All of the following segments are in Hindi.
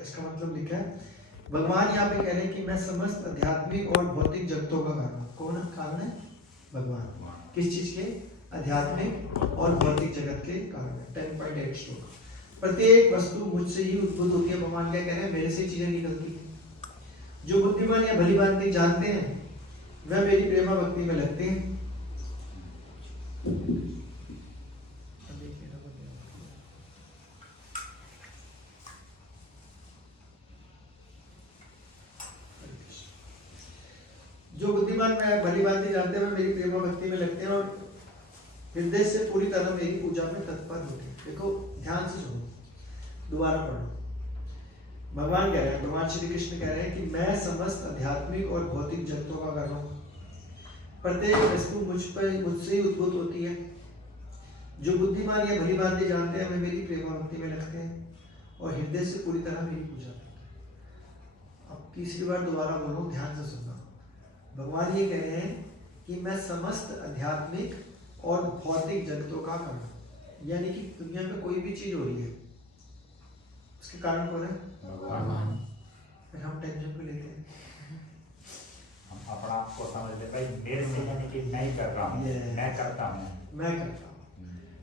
सकता। इसका मतलब लिखा है भगवान यहाँ पे कह रहे हैं कि मैं समस्त आध्यात्मिक और भौतिक जगतों का कारण हूँ। कौन कारण है? भगवान। किस चीज के? आध्यात्मिक और भौतिक जगत के कारण है। 10.8 श्लोक। प्रत्येक वस्तु मुझसे ही उद्भूत होती है। भगवान क्या कह रहे हैं? मेरे से चीजें निकलती हैं। जो बुद्धिमान या भली भांति जानते हैं वह मेरी प्रेमा भक्ति में लगते हैं। जो बुद्धिमान में भली भांति जानते हैं वह मेरी प्रेमा भक्ति में लगते हैं और हृदय से पूरी तरह मेरी पूजा में तत्पर होते हैं। देखो ध्यान से सुनो, दोबारा पढ़ो। भगवान कह रहे हैं, भगवान श्री कृष्ण कह रहे हैं कि मैं समस्त आध्यात्मिक और भौतिक जगतों का कारण हूँ। प्रत्येक वस्तु मुझसे ही उद्भूत होती है। जो बुद्धिमान या भली भांति जानते हैं वे मेरी प्रेमा भक्ति में लगते हैं और हृदय से पूरी तरह मेरी पूजा करते हैं। अब तीसरी बार दोबारा बोलो, ध्यान से सुनना। भगवान ये कह रहे हैं कि मैं समस्त आध्यात्मिक और भौतिक जगतों का कारण, यानी कि दुनिया में कोई भी चीज हो रही है उसके कारण कौन है? भगवान। फिर हम टेंशन को लेते हैं, हम अपना आप को समझ ले भाई मेरे से, यानी कि मैं ही कर रहा हूँ, मैं करता हूँ।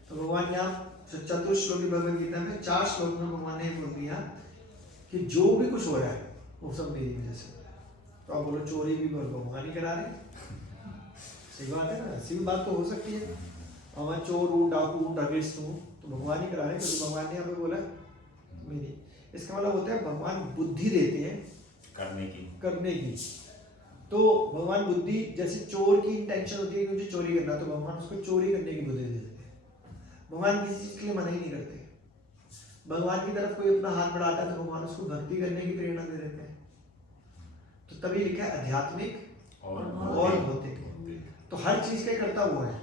तो भगवान यहाँ चतुर्थ श्लोक की भगवद गीता में 4 श्लोक में भगवान ने बोल दिया कि जो भी कुछ हो रहा है वो सब मेरी वजह से। तो आप बोलो चोरी भी भगवान ही करा रहे, सही बात है ना? ऐसी भी बात तो हो सकती है। और मैं चोर हूँ, डाकू हूँ, डगिस्ट हूँ, तो भगवान ही करा रहे, क्योंकि भगवान ने यहाँ पे बोला मेरी। इसका मतलब होता है भगवान बुद्धि देते हैं करने की। तो भगवान बुद्धि, जैसे चोर की इंटेंशन होती है कि मुझे चोरी करना, तो भगवान उसको चोरी करने की बुद्धि दे देते हैं। भगवान किसी चीज के लिए मना ही नहीं करते। भगवान की तरफ कोई अपना हाथ बढ़ाता है तो भगवान उसको भक्ति करने की प्रेरणा दे देते हैं। तो तभी लिखा है आध्यात्मिक और भौतिक। तो हर चीज का करता हुआ है।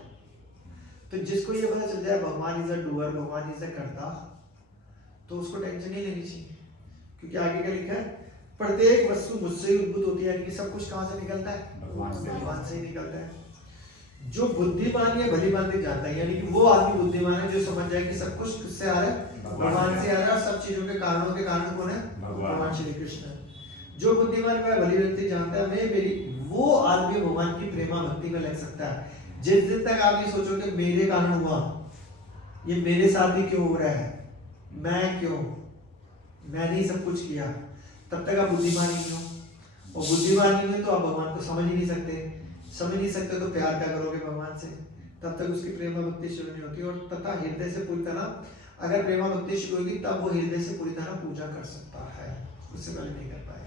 तो जिसको ये पता चल जाए भगवान इज अ डूअर, भगवान इज अ करता, तो उसको टेंशन नहीं लेनी चाहिए। क्योंकि आगे क्या लिखा है? प्रत्येक वस्तु मुझसे ही उद्भूत होती है। कि सब कुछ कहाँ से निकलता है? भगवान से ही निकलता है। जो बुद्धिमान या भली भांति जानता है, यानी कि वो आदमी बुद्धिमान है जो समझ जाए कि सब कुछ किससे आ रहा है? भगवान से आ रहा है। सब चीजों के कारण कौन है? भगवान श्री कृष्ण। जो बुद्धिमान या भली भांति जानता है वो आदमी भगवान की प्रेमा भक्ति में लग सकता है। जिस दिन तक आप ये सोचो कि मेरे कारण हुआ, ये मेरे साथ ही क्यों हो रहा है, मैं क्यों, मैंने ही सब कुछ किया, तब तक आप बुद्धिमान ही नहीं हो। और बुद्धिमान नहीं हो तो आप भगवान को समझ ही नहीं सकते। समझ नहीं सकते तो प्यार क्या करोगे भगवान से? तब तक उसकी प्रेमा भक्ति शुरू नहीं होती। और तथा हृदय से पूरी तरह, अगर प्रेमा भक्ति शुरू होगी तब वो हृदय से पूरी तरह पूजा कर सकता है, उससे पहले नहीं कर पाएगा।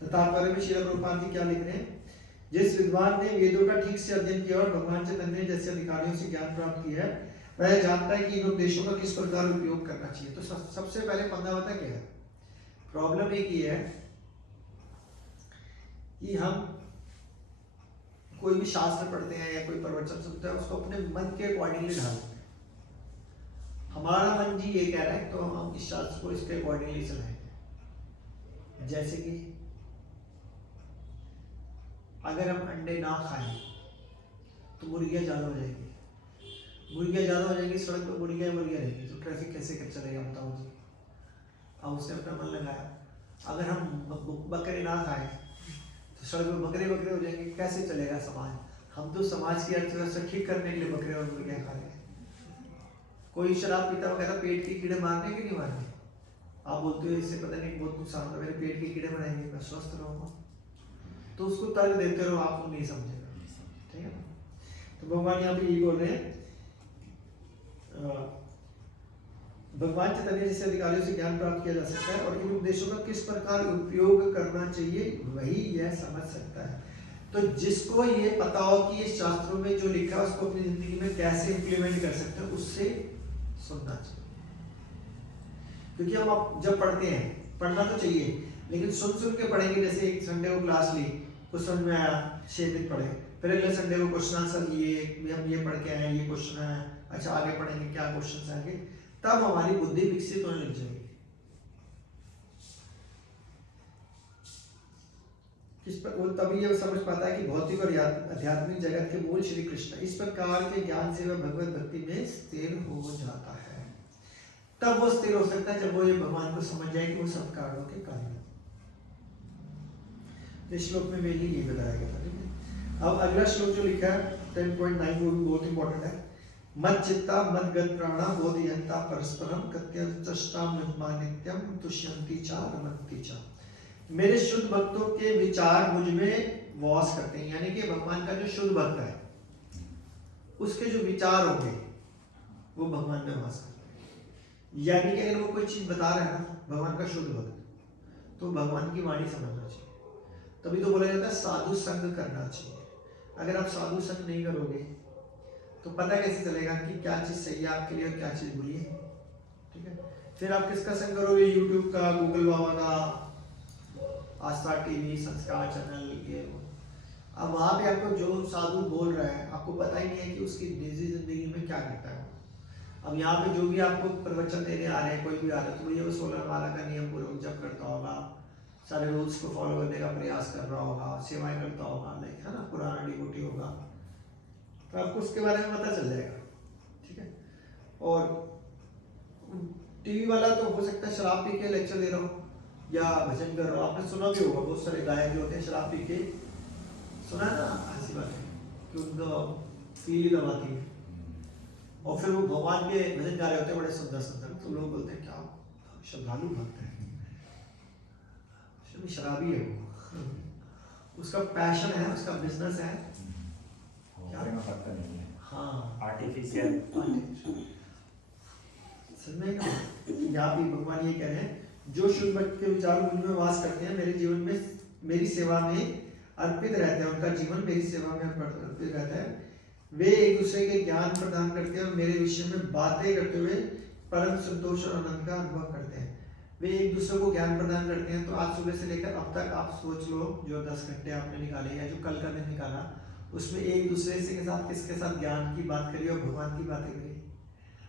तो तात्पर्य में श्रील प्रभुपाद जी क्या लिख रहे हैं? जिस विद्वान ने वेदों का ठीक से अध्ययन किया और भगवान चैतन्य जैसे अधिकारियों से ज्ञान प्राप्त किया है, वह जानता है कि इन उपदेशों का किस प्रकार उपयोग करना चाहिए। तो सबसे पहले पंगा होता क्या है? प्रॉब्लम एक ही है कि हम कोई भी शास्त्र पढ़ते हैं या कोई प्रवचन सुनते हैं, उसको अपने मन के अकॉर्डिंगली ढालते हैं। हमारा मन जी ये कह रहा है तो हम इस शास्त्र को इसके अकॉर्डिंगली चलाएंगे। जैसे कि अगर हम अंडे ना खाएं तो मुर्गियां ज्यादा हो जाएगी। मुर्गियां ज्यादा हो जाएगी, सड़क पर मुर्गियां रहेगी, तो ट्रैफिक कैसे चलेगा बताओ जी? अब उसने अपना मन लगाया। अगर हम बकरे ना खाएं तो सड़क पर बकरे हो जाएंगे, कैसे चलेगा समाज? हम तो समाज की अर्थव्यवस्था ठीक करने के लिए बकरे और मुर्गियां खा रहे हैं। कोई शराब पीता वगैरह पेट के कीड़े मारने के नहीं मारने? आप बोलते हो इससे पता नहीं बहुत नुकसान होगा, मेरे पेट के कीड़े मरेंगे, मैं स्वस्थ रहूंगा। तो उसको तर्क देते रहो, आप नहीं समझेगा, ठीक है ना? तो भगवान यहाँ पे यही बोल रहे हैं, भगवान चैतन्य जैसे अधिकारियों से ज्ञान प्राप्त किया जा सकता है और इन उपदेशों का किस प्रकार उपयोग करना चाहिए वही यह समझ सकता है। तो जिसको ये पता हो कि ये शास्त्रों में जो लिखा है उसको अपनी जिंदगी में कैसे इंप्लीमेंट कर सकते हैं, उससे सुनना चाहिए। क्योंकि हम अब जब पढ़ते हैं, पढ़ना तो चाहिए, लेकिन सुन के पढ़ेंगे। जैसे एक संडे को क्लास ली, कुछ समझ में आया, 6 दिन पढ़े, फिर अगले संडे को क्वेश्चन आंसर लिए, हम ये पढ़ के आए, ये क्वेश्चन है, अच्छा आगे पढ़ेंगे क्या क्वेश्चन आएंगे, तब हमारी बुद्धि विकसित होने लग जाएगी। किस पर वो तभी ये समझ पाता है कि भौतिक और आध्यात्मिक जगत के मूल श्री कृष्ण। इस प्रकार के ज्ञान से वह भगवत भक्ति में स्थिर हो जाता है। तब वो स्थिर हो सकता है जब वो ये भगवान को समझ जाए कि वो सब कारणों के कारण है। इस श्लोक में मेनली ये बताया गया था, ठीक है। अब अगला श्लोक जो लिखा है 10.9 वो भी बहुत इंपॉर्टेंट है। मत चित्ता मत गत प्राणा बोधयंता परस्परम कत्यंतष्टाम नित्यम तुष्यंती चा रमन्ति चा। मेरे शुद्ध भक्तों के विचार मुझ में वास करते हैं, यानी कि भगवान का जो शुद्ध भक्त है उसके जो विचार होंगे वो भगवान में वास करते हैं। यानी कि अगर वो कोई चीज बता रहा है ना भगवान का शुद्ध भक्त, तो भगवान की वाणी समझना चाहिए। तभी तो बोला जाता है साधु संग करना चाहिए। अगर आप साधु संग नहीं करोगे तो पता कैसे चलेगा कि क्या चीज सही है आपके लिए और क्या चीज बुरी है, ठीक है। फिर आप किसका संग करोगे, यूट्यूब का, गूगल बाबा का, आस्था टीवी, संस्कार चैनल, ये वो। अब वहां पे आपको जो साधु बोल रहा है आपको पता ही नहीं है कि उसकी निजी जिंदगी में क्या करता है। अब यहाँ पे जो भी आपको प्रवचन देने आ रहे हैं, कोई भी आ रहा है, तो ये 16 माला का नियम पूर्वक जप करता होगा, सारे रूल्स को फॉलो करने का प्रयास कर रहा होगा, सेवाएं करता होगा, लाइक है ना, पुराना डिवोटी होगा, तो आपको उसके बारे में पता चल जाएगा, ठीक है। और टीवी वाला तो हो सकता है शराब पी के लेक्चर दे रहा हो या भजन कर रहा हो। आपने सुना भी होगा बहुत सारे गायक जो होते हैं शराब पी के, सुना है ना, ऐसी बात है कि उनको फील दबाती है और फिर वो भगवान के भजन गा रहे होते हैं बड़े सुंदर सुंदर, तो लोग बोलते हैं क्या श्रद्धालु भक्त है, शराबी है वो, उसका पैशन है, उसका बिजनेस है, क्या पता नहीं है। हाँ आर्टिफिशियल समझ ना। यहाँ भी भगवान ये कह रहे हैं जो शुद्ध भक्त के विचार मुझ में वास करते हैं, मेरे जीवन में मेरी सेवा में अर्पित रहते हैं, उनका जीवन मेरी सेवा में अर्पित रहता है, वे एक दूसरे के ज्ञान प्रदान करते हैं और मेरे विषय में बातें करते हुए परम संतोष और आनंद का अनुभव करते हैं। वे एक दूसरे को ज्ञान प्रदान करते हैं। तो आज सुबह से लेकर अब तक आप सोच लो, जो 10 घंटे आपने निकाले या जो कल का दिन निकाला, उसमें एक दूसरे से के साथ किसके साथ ज्ञान की बात करी और भगवान की बातें करी।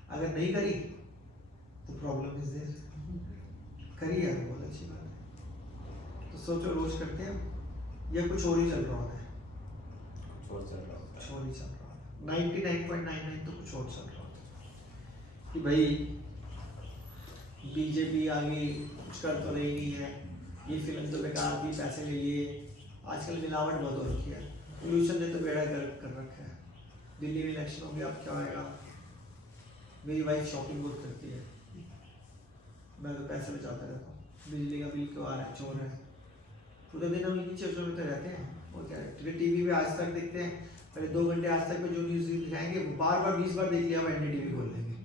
अगर नहीं करी तो प्रॉब्लम इज देयर, करी है बहुत अच्छी बात है। तो सोचो रोज करते हैं या कुछ और ही चल रहा होता है, कुछ और चल रहा होता है, कुछ और ही चल रहा होता है। 99.99 तो कुछ और चल रहा होता है कि भाई बीजेपी आ गई, कुछ कर तो रही नहीं है, ये फिल्म तो बेकार थी, पैसे ले लिए। आजकल मिलावट बहुत हो रखी है, पोल्यूशन ने तो बेड़ा गर्क कर रखा है। दिल्ली में इलेक्शन हो गया, अब क्या होएगा। मेरी वाइफ शॉपिंग बहुत करती है, मैं तो पैसे बचाता रहता हूँ। बिजली का बिल क्यों आ रहा है, चोर है, पूरे दिन हम इन्हीं चीज़ों में तो रहते हैं। और क्या है, टीवी पे आज तक देखते हैं, पहले 2 घंटे आज तक में जो न्यूज़ दिखाएंगे वो बार बार 20 बार देख लिया, अब एनडीटीवी खोल देंगे,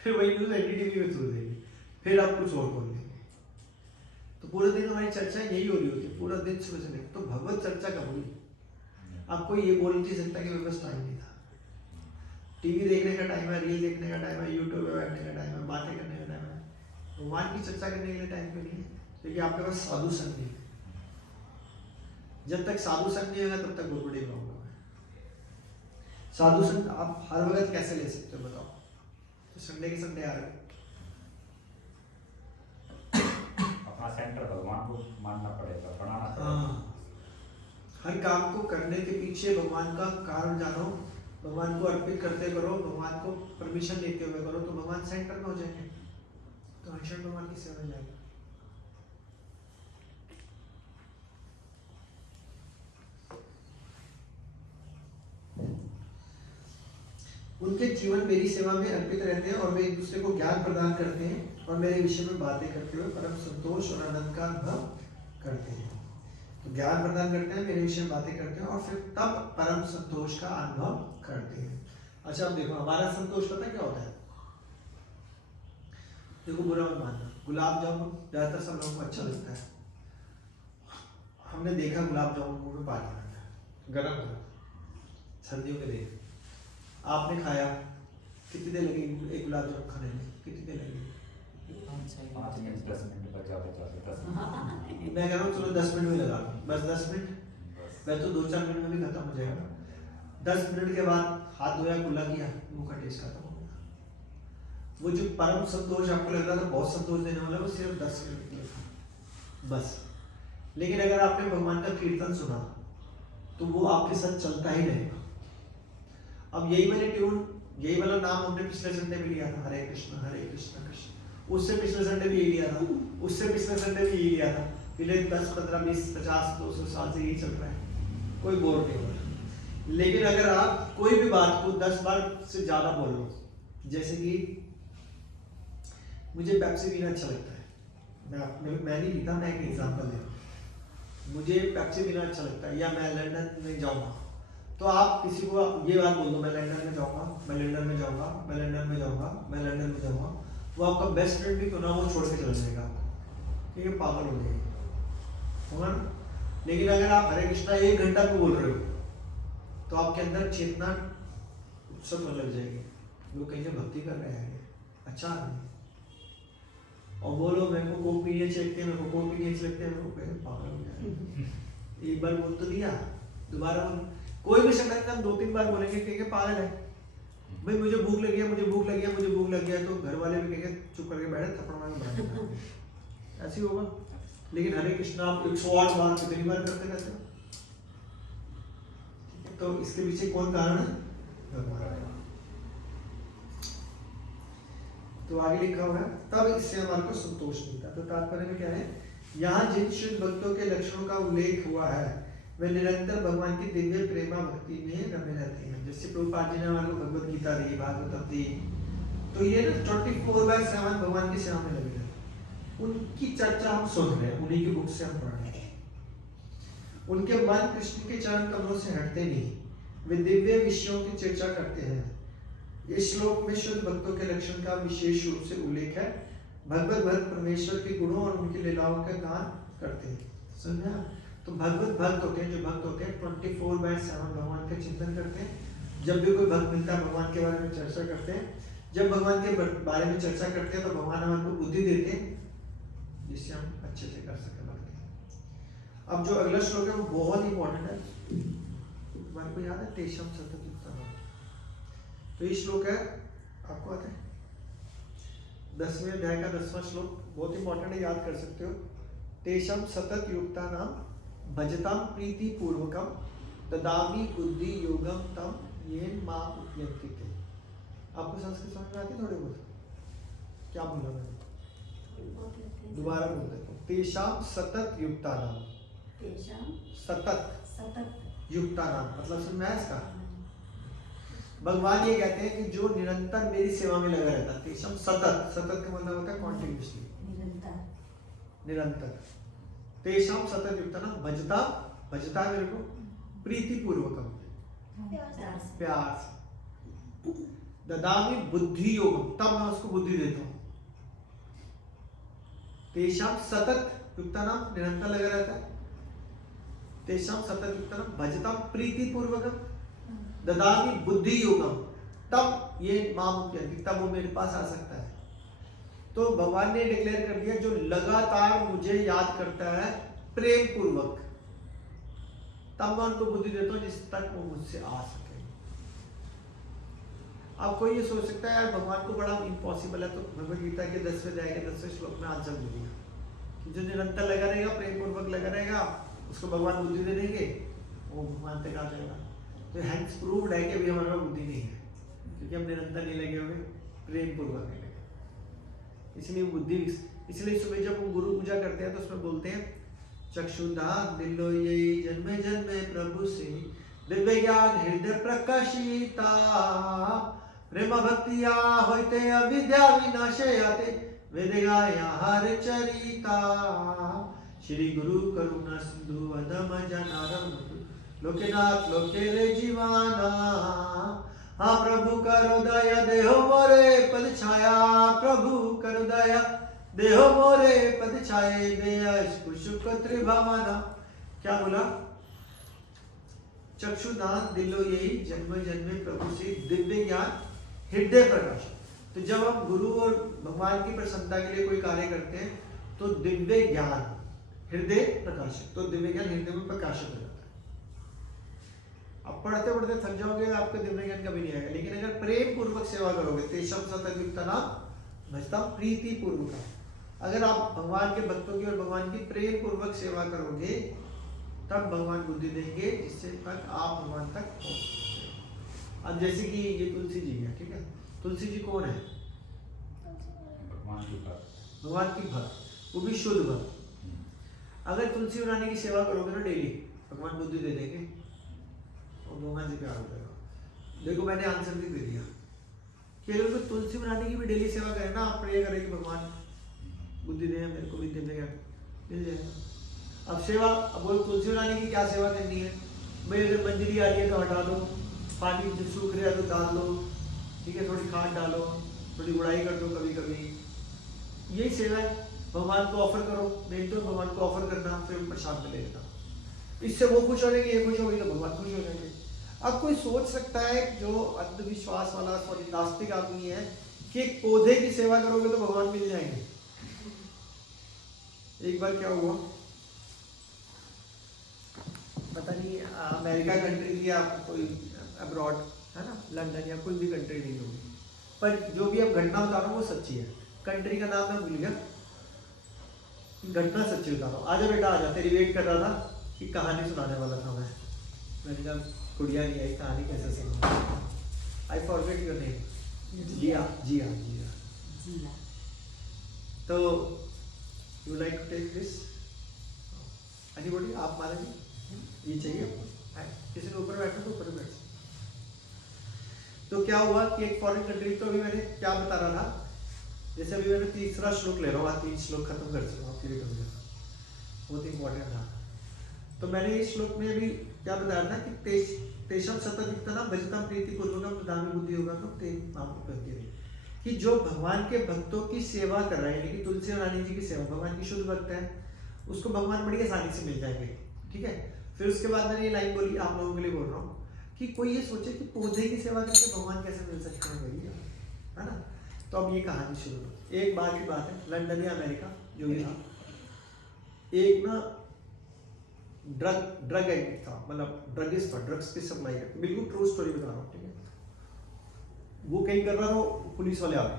फिर वही न्यूज़ एनडीटीवी में छोड़ देंगे, फिर आप कुछ और खोल देंगे। तो पूरे दिन हमारी चर्चा यही हो रही होती है, पूरा दिन सुबह से लेकर। तो भगवत चर्चा कब हुई? आपको ये बोल नहीं सकता कि मेरे पास टाइम नहीं था। टीवी देखने का टाइम है, रील देखने का टाइम है, यूट्यूब पे बैठने का टाइम है, बातें करने का टाइम है, भगवान की चर्चा करने के लिए टाइम क्यों नहीं है? क्योंकि आपके पास साधु संग नहीं है। जब तक साधु संग नहीं होगा तब तक बहुत बड़ी प्रॉब्लम है। साधु संग आप हर वक्त कैसे ले सकते हो बताओ? तो संडे के संडे आ रहे हो, अपना सेंटर भगवान को मानना पड़ेगा, बनाना पड़ेगा। हाँ, हर काम को करने के पीछे भगवान का कारण जानो, भगवान को अर्पित करते करो, भगवान को परमिशन लेते हुए करो, तो भगवान सेंटर में हो जाएंगे, तो हमेशा भगवान की सेवा में जाएगा। उनके जीवन मेरी सेवा में अर्पित रहते हैं और वे एक दूसरे को ज्ञान प्रदान करते हैं और मेरे विषय में बातें करते हुए परम संतोष और आनंद का अनुभव करते हैं। तो ज्ञान प्रदान करते हैं, मेरे विषय में बातें करते हैं और फिर तब परम संतोष का अनुभव करते हैं। अच्छा, अब देखो हमारा संतोष पता क्या होता है? देखो बुरा मत मानना, गुलाब जामुन ज्यादातर सब लोगों को अच्छा लगता है। हमने देखा गुलाब जामुन मुंह में पानी आता है, गरम गरम सर्दियों के दिन। आपने खाया, कितनी देर लगी एक गुलाब जामुन खाने में? कितनी देर लगी? 5 मिनट 10 मिनट बचा 10 मिनट। मैं कह रहा हूँ चलो 10 मिनट में लगा लो, बस 10 मिनट, वह तो 2-4 मिनट में भी खत्म हो जाएगा। 10 मिनट के बाद हाथ धोया, खुला किया, मुंह का टेस्ट खत्म हो गया। वो जो परम संतोष आपको लग रहा था बहुत संतोष देने वाला, वो सिर्फ 10 मिनट के लिए था बस। लेकिन अगर आपने भगवान का कीर्तन सुना तो वो आपके साथ चलता ही रहेगा। अब यही मैंने ट्यून यही वाला नाम हमने पिछले संडे भी लिया था, हरे कृष्ण कृष्ण। उससे पिछले संडे भी यही लिया था, उससे पिछले संडे भी यही लिया था। पिछले 10, 15, 20, 50, 200 साल से यही चल रहा है, कोई बोर नहीं हो रहा। लेकिन अगर आप कोई भी बात को 10 बार से ज्यादा बोल लो, जैसे कि मुझे पेप्सी पीना अच्छा लगता है, मैं नहीं पीता, मैं एक एग्जांपल दे रहा हूँ, मुझे पेप्सी पीना अच्छा लगता है, या मैं लंदन में जाऊँगा, तो आप किसी को ये बात बोल दो, मैं लंदन में जाऊँगा, मैं लंदन में जाऊँगा, मैं लंदन में जाऊँगा, मैं लंदन में जाऊँगा, वो आपका बेस्ट फ्रेंड भी क्यों ना वो छोड़ के चला जाएगा आपको, क्योंकि पागल हो जाएगी, होगा ना। लेकिन अगर आप हरे कृष्णा 1 घंटा भी बोल रहे हो, तो आपके अंदर चेतना उत्सव में लग जाएगी, लोग कहेंगे भक्ति कर रहे हैं, अच्छा नहीं। और बोलो मेरे को कोक पीने चलते हैं, मेरे को कोक पीने चलते हैं, मेरे को कहेंगे पागल हो गया। एक बार बोल तो दिया, दोबारा बोल, कोई भी शब्द हम 2-3 बार बोलेंगे, कहेंगे पागल है भाई, मुझे भूख लगी है, मुझे भूख लगी है, मुझे भूख लगी है, तो घर वाले भी कहेंगे चुप करके बैठे, थप्पड़ मार के बैठ, ऐसे ही होगा। लेकिन हरे कृष्णा आप 108 बार कितनी बार करते रहते हो, तो इसके पीछे कौन कारण है? भगवान। तो आगे लिखा हुआ है, तब इससे हमारे को संतोष मिलता है। तो तात्पर्य में क्या है, यहाँ जिन शुद्ध भक्तों के लक्षणों का उल्लेख हुआ है वे निरंतर भगवान की दिव्य प्रेमा भक्ति में रमे रहते हैं। जैसे प्रभुपाद जी ने हमारे को भगवत गीता दी, भागवत दी, तो ये ना 24/7 भगवान की सेवा में लगे रहते, उनकी चर्चा हम सुन रहे हैं, उन्हीं की बुक से हम पढ़ रहे हैं, उनके मन कृष्ण के चरण कमलों से हटते नहीं, वे दिव्य विषयों की चर्चा करते हैं। इस श्लोक में शुद्ध भक्तों के लक्षण का विशेष रूप से उल्लेख है। भगवत भक्त परमेश्वर के गुणों और उनकी लीलाओं का गान करते हैं। समझा? तो भगवत भक्त होते हैं, जो भक्त होते हैं 24/7 भगवान का चिंतन करते हैं। जब भी कोई भक्त मिलता है भगवान के बारे में चर्चा करते हैं। जब भगवान के बारे में चर्चा करते हैं तो भगवान हमें बुद्धि देते हैं जिससे हम अच्छे से कर सके भक्ति। अब जो अगला श्लोक है वो बहुत इंपॉर्टेंट है, तुम्हारे को याद है? तेषम सतत युक्तानाम। तो ये श्लोक है, आपको आता है 10वें अध्याय का 10वां श्लोक, बहुत इंपॉर्टेंट है, याद कर सकते हो। तेषम सतत युक्तानाम भजताम प्रीति पूर्वकम ददामि बुद्धि योगम तम येन माम उपयन्ति। आपको संस्कृत समझ में आती है थोड़ी बहुत? क्या बोला मैंने? दोबारा बोल देता हूँ। तेषाम सतत युक्तानाम, सतत युक्तानाम मतलब समझ में आया इसका? भगवान ये कहते हैं कि जो निरंतर मेरी सेवा में लगा रहता है, तेषाम सतत, सतत का मतलब होता है कॉन्टिन्यूसली, निरंतर। तेषाम सतत युक्तानाम भजता, भजता मेरे को प्रीति पूर्वकम, प्यार से, ददामि बुद्धि योगम, तब मैं उसको बुद्धि देता हूँ। तेषाम सतत युक्तानाम निरंतर लगा रहता है, तेषाम सतत युक्तानाम भजताम प्रीति पूर्वकम ददामि बुद्धि योगम, तब ये माम उपयन्ति, तब वो मेरे पास आ सकता है। तो भगवान ने डिक्लेयर कर दिया जो लगातार मुझे याद करता है प्रेम पूर्वक, तब मैं उनको बुद्धि देता हूँ जिस तक वो मुझसे आ सके। अब कोई ये सोच सकता है यार भगवान को बड़ा इम्पॉसिबल है, तो भगवद गीता के 10वें अध्याय के 10वें श्लोक में आंसर दे दिया कि जो निरंतर लगा रहेगा, प्रेम पूर्वक लगा रहेगा, उसको भगवान बुद्धि दे देंगे, वो भगवान तक आ जाएगा। तो हैंस प्रूव्ड है कि अभी हमारा बुद्धि नहीं है, क्योंकि हम निरंतर नहीं लगे हुए, प्रेम पूर्वक नहीं लगे, इसलिए बुद्धि। इसलिए सुबह जब हम गुरु पूजा करते हैं तो उसमें बोलते हैं चक्षुदान दिलो ये जन्मे जन्मे प्रभु से दिव्य ज्ञान हृदय प्रकाशिता प्रेम भक्तिया होते अविद्या विनाशे आते वेदेगाया हर चरिता श्री गुरु करुणा सिंधु अधम जनारम लोकेनाथ लोके रे जीवाना। हाँ प्रभु करो दया देहो मोरे पद छाया, प्रभु करो दया देहो मोरे पद छाये बेयश कुशुक त्रिभावना। क्या बोला? चक्षुदान दिलो यही जन्म जन्मे प्रभु से दिव्य ज्ञान हृदय प्रकाश। तो जब हम गुरु और भगवान की प्रसन्नता के लिए कोई कार्य करते हैं तो दिव्य ज्ञान हृदय प्रकाशित, तो दिव्य ज्ञान हृदय में प्रकाशित हो जाता है। अब पढ़ते पढ़ते थक जाओगे, आपका दिव्य ज्ञान कभी नहीं आएगा। लेकिन अगर प्रेम पूर्वक सेवा करोगे, तेषम सतत युक्तानाम भजताम प्रीति पूर्वकम, अगर आप भगवान के भक्तों की और भगवान की प्रेम पूर्वक सेवा करोगे तब भगवान बुद्धि देंगे जिससे तक आप भगवान तक पहुंच सकते। अब जैसे कि ये तुलसी जी है, ठीक है, तुलसी जी कौन है? भगवान की भक्त, भगवान की भक्त, वो भी शुद्ध भक्त। अगर तुलसी बनाने की सेवा करोगे ना डेली, भगवान बुद्धि दे देंगे और भगवान से प्यार हो जाएगा। देखो मैंने आंसर भी दे दिया कि अगर कोई तुलसी बनाने की भी डेली सेवा करे ना, आप प्रे करें कि भगवान बुद्धि दे, मेरे को भी दे देगा, मिल जाएगा। अब सेवा, अब वो तुलसी बनाने की क्या सेवा करनी है भाई? अगर मंजरी आ रही है तो हटा दो, पानी जो सूख रहा है तो डाल दो, ठीक है, थोड़ी खाद डालो, थोड़ी गुड़ाई कर दो कभी कभी, यही सेवा है। भगवान को ऑफर करो, नहीं तो भगवान को ऑफर करना, फिर प्रसाद में ले लेना, इससे वो खुश हो जाएंगे, ये खुश हो गई तो भगवान खुश हो जाएंगे। अब कोई सोच सकता है जो अंधविश्वास वाला सॉरी नास्तिक आदमी है कि एक पौधे की सेवा करोगे तो भगवान मिल जाएंगे। एक बार क्या हुआ पता नहीं, अमेरिका कंट्री की या कोई अब्रॉड है ना, लंदन या कोई भी कंट्री नहीं होगी, पर जो भी अब घटना बता रहा हूँ वो सच्ची है। कंट्री का नाम मैं भूल गया, घटना सच्ची बता रहा हूँ। आजा बेटा आजा, तेरी वेट कर रहा था कि कहानी सुनाने वाला था मैंने कहा गुड़िया नहीं आई, कहानी कैसे सुना? I forget your name. Jiya, Jiya, Jiya. तो you like to take this? Anybody? आप मारेंगे? ये चाहिए? किसी ने ऊपर बैठा तो ऊपर बैठ। तो क्या हुआ कि एक फॉरेन कंट्री, तो अभी मैंने क्या बता रहा था, जैसे अभी मैंने तीसरा श्लोक ले रहा हूँ, 3 श्लोक खत्म कर चुका हूँ, फिर बहुत इंपॉर्टेंट था। तो मैंने इस श्लोक में अभी क्या बताया था कि तेषम शतवित्तना भजतम प्रीति पूर्वकम ददामि बुद्धि होगा तो ते नाम करते, कि जो भगवान के भक्तों की सेवा कर रहे हैं, लेकिन तुलसी रानी जी की सेवा, भगवान की शुद्ध भक्त है, उसको भगवान बड़ी आसानी से मिल जाएंगे, ठीक है। फिर उसके बाद मैंने ये लाइन बोली, आप लोगों के लिए बोल रहा हूँ, कि कोई ये सोचे कि पौधे की सेवा करके भगवान कैसे मिल सकते हैं भैया, है ना। तो अब ये कहानी शुरू हो। एक बार की बात है, लंदन या अमेरिका जो भी था, एक ना ड्रग एडिक्ट था, मतलब ड्रगिस्ट था, ड्रग्स की सप्लाई है, बिल्कुल ट्रू स्टोरी बता रहा हूँ, ठीक है। वो कहीं कर रहा था, पुलिस वाले आ गए,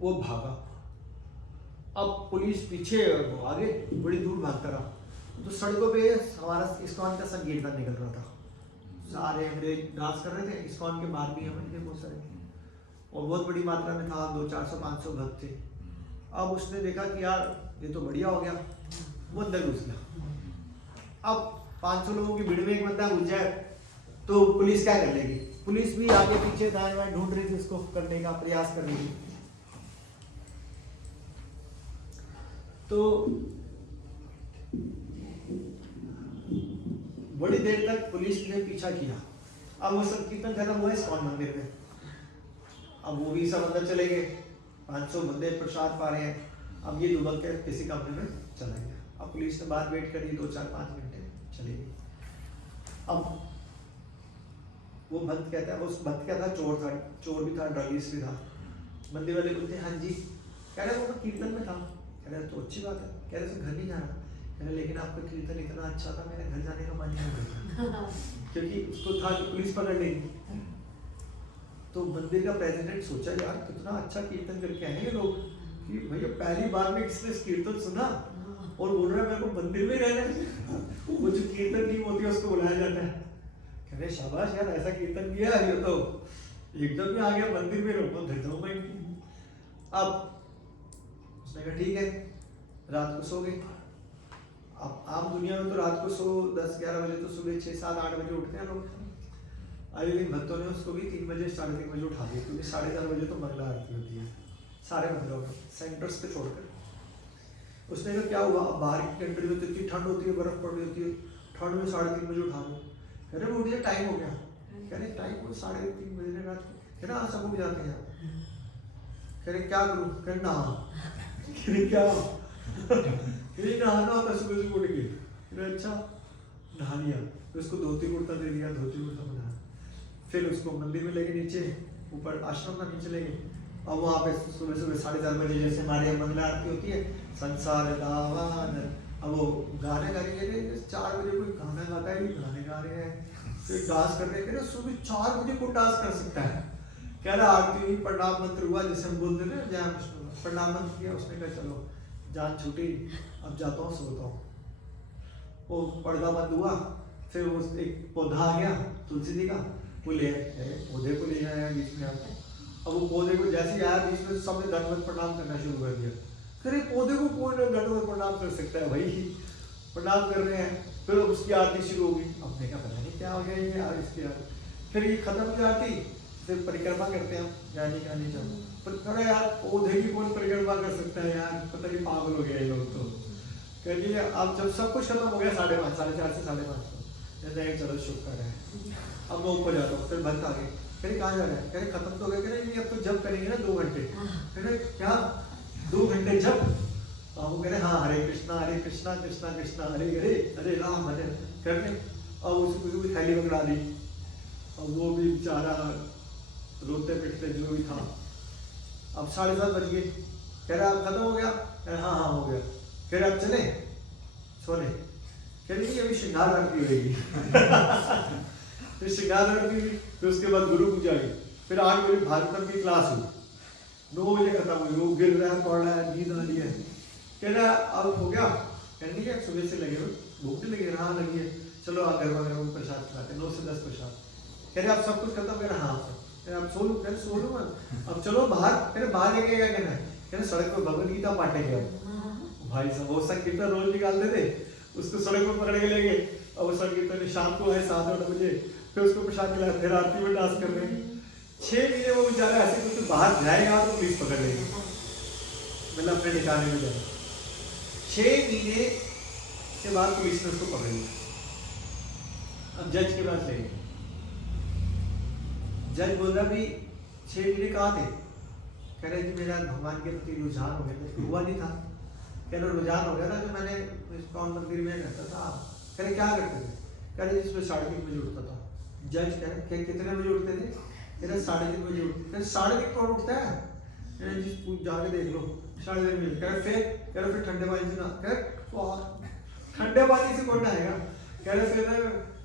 वो भागा, अब पुलिस पीछे और वो आगे, बड़ी दूर भागता रहा। तो सड़कों पे हमारा इस्कॉन का संकीर्तन निकल रहा था, सारे अंग्रेज डांस कर रहे थे, इस्कॉन के बाहर भी हमारे बहुत सारे, और बहुत बड़ी मात्रा में था, 200-400-500 भक्त थे। अब उसने देखा कि यार ये तो बढ़िया हो गया, वो अंदर घुस गया। अब 500 लोगों की भीड़ में एक बंदा घुस जाए तो पुलिस क्या कर लेगी? पुलिस भी आगे पीछे दाएं बाएं ढूंढ रही थी, उसको करने का प्रयास कर रही थी। तो बड़ी देर तक पुलिस ने पीछा किया। अब वो संकीर्तन खत्म हुआ इस्कॉन मंदिर में, अब वो भी सब अंदर चले गए, 500 बंदे प्रसाद पा रहे हैं। अब ये दुबक के किसी कमरे में चला गया। अब पुलिस ने बाहर वेट करी, 2-4-5 घंटे चली गई। अब वो भक्त कहता है, उस भक्त क्या था, चोर भी था, ड्रगिस्ट भी था। मंदिर वाले बोलते हाँ जी, कह रहे वो कीर्तन में था। कह रहे तो अच्छी बात है, कह रहे घर नहीं जाना, कह रहे लेकिन आपका कीर्तन इतना अच्छा था, मेरे घर जाने का मन नहीं करता क्योंकि उसको था कि पुलिस पकड़ लेगी। तो मंदिर का प्रेसिडेंट सोचा यार कितना अच्छा कीर्तन करके आए ये लोग, कि भैया पहली बार में किसने कीर्तन सुना और बोल रहा है मेरे को मंदिर में रहना है। वो जो कीर्तन टीम होती है उसको बुलाया जाता है, कह रहे शाबाश यार ऐसा कीर्तन किया, ये तो एकदम ही आ गया मंदिर में, रोको धरता हूँ मैं। अब उसने कहा ठीक है, रात को सो गए। अब आम दुनिया में तो रात को 10-11 बजे तो सुबह 6-7-8 बजे उठते हैं लोग। अभी दिन भक्तों ने उसको भी 3 बजे 3:30 बजे उठा दिया, क्योंकि 4:30 बजे तो मंगला आरती होती है सारे मंदिरों में, सेंटर्स पे छोड़कर। उसने कहा क्या हुआ, अब बाहर की कंट्री में तो इतनी ठंड होती है, बर्फ पड़ रही होती है, ठंड में 3:30 बजे उठा दो। कह रहे उठ गया, टाइम हो गया। कह रहे टाइम को 3:30 बजे रात को, कह रहे सब उठ जाते हैं। कह रहे क्या करूँ, कह रहे नहा। कह रहे क्या, नहाना होता सुबह सुबह उठ के। अच्छा नहा लिया, फिर उसको धोती कुर्ता दे दिया, धोती कुर्ता बना, फिर उसको मंदिर में लेके नीचे ऊपर आश्रम का नीचे ले गए। अब वहाँ पे सुबह सुबह 4:30 बजे जैसे हमारे मंगला आरती होती है, संसार दावान, अब वो गाने गा रहे हैं, 4 बजे कोई गाना गाता है, गाने गा रहे हैं, फिर डांस कर रहे हैं। सुबह 4 बजे को डांस कर सकता है? कह रहा आरती हुई, प्रणाम मंत्र हुआ, जैसे हम बोलते थे जय विष्णु, प्रणाम मंत्र किया। उसने कहा चलो जान छूटी, अब जाता हूँ सोता हूँ। वो पर्दा बंद हुआ, फिर वो एक पौधा आ गया तुलसी जी का, वो ले आए, पौधे को ले आया बीच में आपको। अब वो पौधे को जैसे ही आया बीच में सबने दंडवत प्रणाम करना शुरू कर दिया। अरे पौधे को कौन दंडवत प्रणाम कर सकता है भाई, प्रणाम कर रहे हैं। फिर उसकी आरती शुरू होगी। हमने कहा पता नहीं क्या हो गया ये यार इसकी आरती। फिर ये खत्म हो जाती, फिर परिक्रमा करते हैं हम, जाने का नहीं जाओ। पर अरे यार पौधे की कौन परिक्रमा कर सकता है यार, पता नहीं पागल हो गया ये लोग। तो कहिए अब जब सब कुछ खत्म हो गया 5:30 4:30 से 5:30 कहते चलो शुक्र है। अब मैं ऊपर जाता हूँ, फिर भक्त आ गए, कह कहाँ जा रहे हैं, कह खत्म तो हो गया, कह रहे अब तो जब करेंगे ना 2 घंटे। कह रहे क्या 2 घंटे जब? वो कह रहे हाँ हरे कृष्णा कृष्णा कृष्णा हरे हरे हरे राम हरे करके। और उसको थैली पकड़ा दी, और वो भी बेचारा रोते पिटते जो भी था। अब 7:30 बज गए, कह रहे अब खत्म हो गया, कह रहे हाँ हो गया। कह रहे अब चले सोने, कह रही अभी श्रृंगार आरती होगी। फिर श्रृंगार आरती हुई, फिर उसके बाद गुरु पूजा हुई, फिर 8 बजे भागवतम की क्लास हुई, 9 बजे खत्म हुई। वो गिर रहा है, पढ़ रहा है, नींद आ रही है। कह रहा अब हो गया, कहने क्या सुबह से लगे हुए, भूख नहीं लगी? हाँ लगी है, चलो आप गर्मा गर्म प्रसाद खिलाते, 9 से 10 प्रसाद। कह रहे आप सब कुछ खत्म? कह रहे हाँ सब। अब सो लूँ? कह रहे सो लूँ मत, अब चलो बाहर। कह रहे बाहर लेके क्या कहना है? कह रहे सड़क पर भगवत गीता पाटे गया। भाई साहब वो संकीर्तन रोज निकालते थे, उसको सड़क पर पकड़ के ले गए, और वो संकीर्तन शाम को है 7-8 बजे, फिर उसको प्रसाद खिलाया, फिर आरती में डांस कर रहे हैं। 6 महीने वो बेचारा ऐसे कुछ बाहर जाएगा तो पुलिस पकड़ लेगी, मतलब अपने ठिकाने में जाए। 6 महीने के बाद पुलिस ने उसको पकड़ लिया। अब जज के पास ले गए, जज बोला भी 6 महीने कहाँ थे? कह रहे कि मेरा भगवान के प्रति रुझान हो गया था। हुआ नहीं था? कह रहे रुझान हो गया था, जो मैंने इस्कॉन मंदिर में रहता था। कह रहे क्या करते थे? कह रहे जिसमें 3:30 बजे उठता था। जज कह रहे कितने बजे उठते थे? कह रहे 3:30 बजे उठते। 3:30 कौन उठता है? कह रहे जिस जाके देख लो 3:30 बजे। कह रहे फिर ठंडे पानी से ना, कह रहे ठंडे पानी से कौन नहाएगा? कह रहे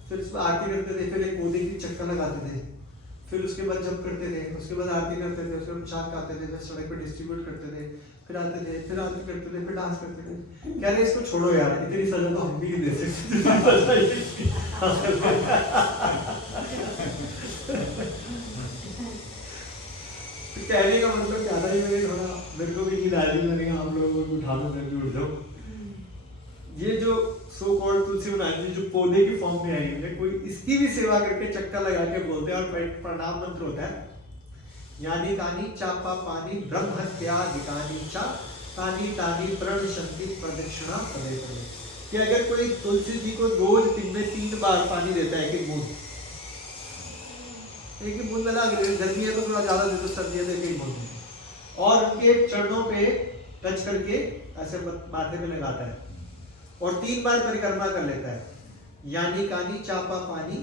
फिर उसमें आरती करते थे, फिर एक पौधे की चक्कर लगाते थे, फिर उसके बाद जब करते थे, उसके बाद आरती करते थे, उसके बाद प्रसाद खाते थे, फिर सड़क पे डिस्ट्रीब्यूट करते थे, फिर आते थे, फिर आरती करते थे, फिर डांस करते थे। कह रहे इसको छोड़ो यार, इतनी सजा तो हम भी नहीं दे सकते। कहने का मतलब क्या था, मेरे को भी नींद आ रही, मैंने कहा आप लोगों को उठा दो, मैं भी उठ जाऊं। ये जो सो कॉल्ड तुलसी बनाई जो पौधे की फॉर्म में आई है, कोई इसकी भी सेवा करके चक्कर लगा के बोलते हैं। और प्रणाम मंत्र होता है, यानी तानी चापा पानी ब्रह्म हत्याधिकानी चा तानी तानी प्रणशंति प्रदक्षिणा पदे पदे। कि अगर कोई तुलसी जी को रोज दिन में 3 बार पानी देता है, एक बूंद में ना, गर्मी है तो थोड़ा ज्यादा दे दो, सर्दी है तो एक बूंद, और उनके चरणों पे टच करके ऐसे माथे पे लगाता है, और 3 बार परिक्रमा कर लेता है। यानी कानी चापा पानी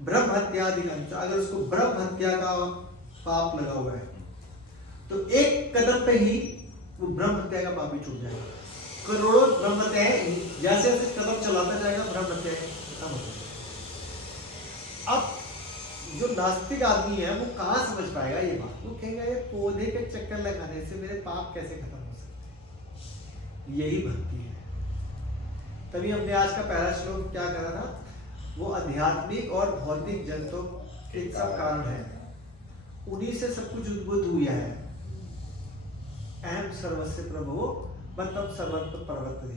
ब्रह्म हत्याधिकानी। अगर उसको ब्रह्म हत्या का पाप लगा हुआ है तो एक कदम पे ही वो ब्रह्म हत्या का पाप ही छूट जाएगा। करोड़ों ब्रह्म हत्या है, जैसे जैसे कदम चलाता जाएगा ब्रह्म हत्या खत्म हो जाएगा। अब जो नास्तिक आदमी है वो कहाँ समझ पाएगा ये बात? वो कहेगा ये पौधे के चक्कर लगाने से मेरे पाप कैसे खत्म हो सकते? यही भक्ति है। तभी हमने आज का पहला श्लोक क्या करा था? वो आध्यात्मिक और भौतिक जगतों के सब कारण है, उन्हीं से सब कुछ उद्भूत हुआ है। अहम सर्वस्य प्रभो मत्तम सर्वत्र प्रवर्तते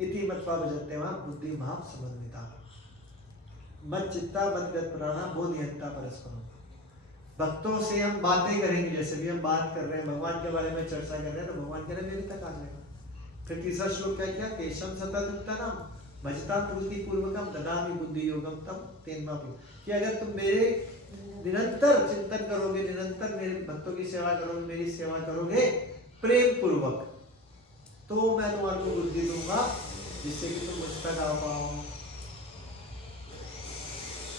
इति मत्वा भजन्ते मां बुद्धि भाव समन्विता मत चित्ता मत गत प्राणा बोधयन्ता परस्परम। भक्तों से हम बातें करेंगे, जैसे भी हम बात कर रहे हैं भगवान के बारे में चर्चा कर रहे हैं, तो भगवान कह रहे हैं मेरे तक आ जाएगा। फिर तीसरा श्लोक क्या किया? केशम सतत उत्तनम भजता तुलसी पूर्वकम ददामि बुद्धि योगम तम तेनमा। कि अगर तुम मेरे निरंतर चिंतन करोगे, निरंतर मेरे भक्तों की सेवा करोगे, मेरी सेवा करोगे प्रेम पूर्वक, तो मैं तुम्हारे को बुद्धि दूंगा जिससे कि तुम मुझ तक आ पाओ।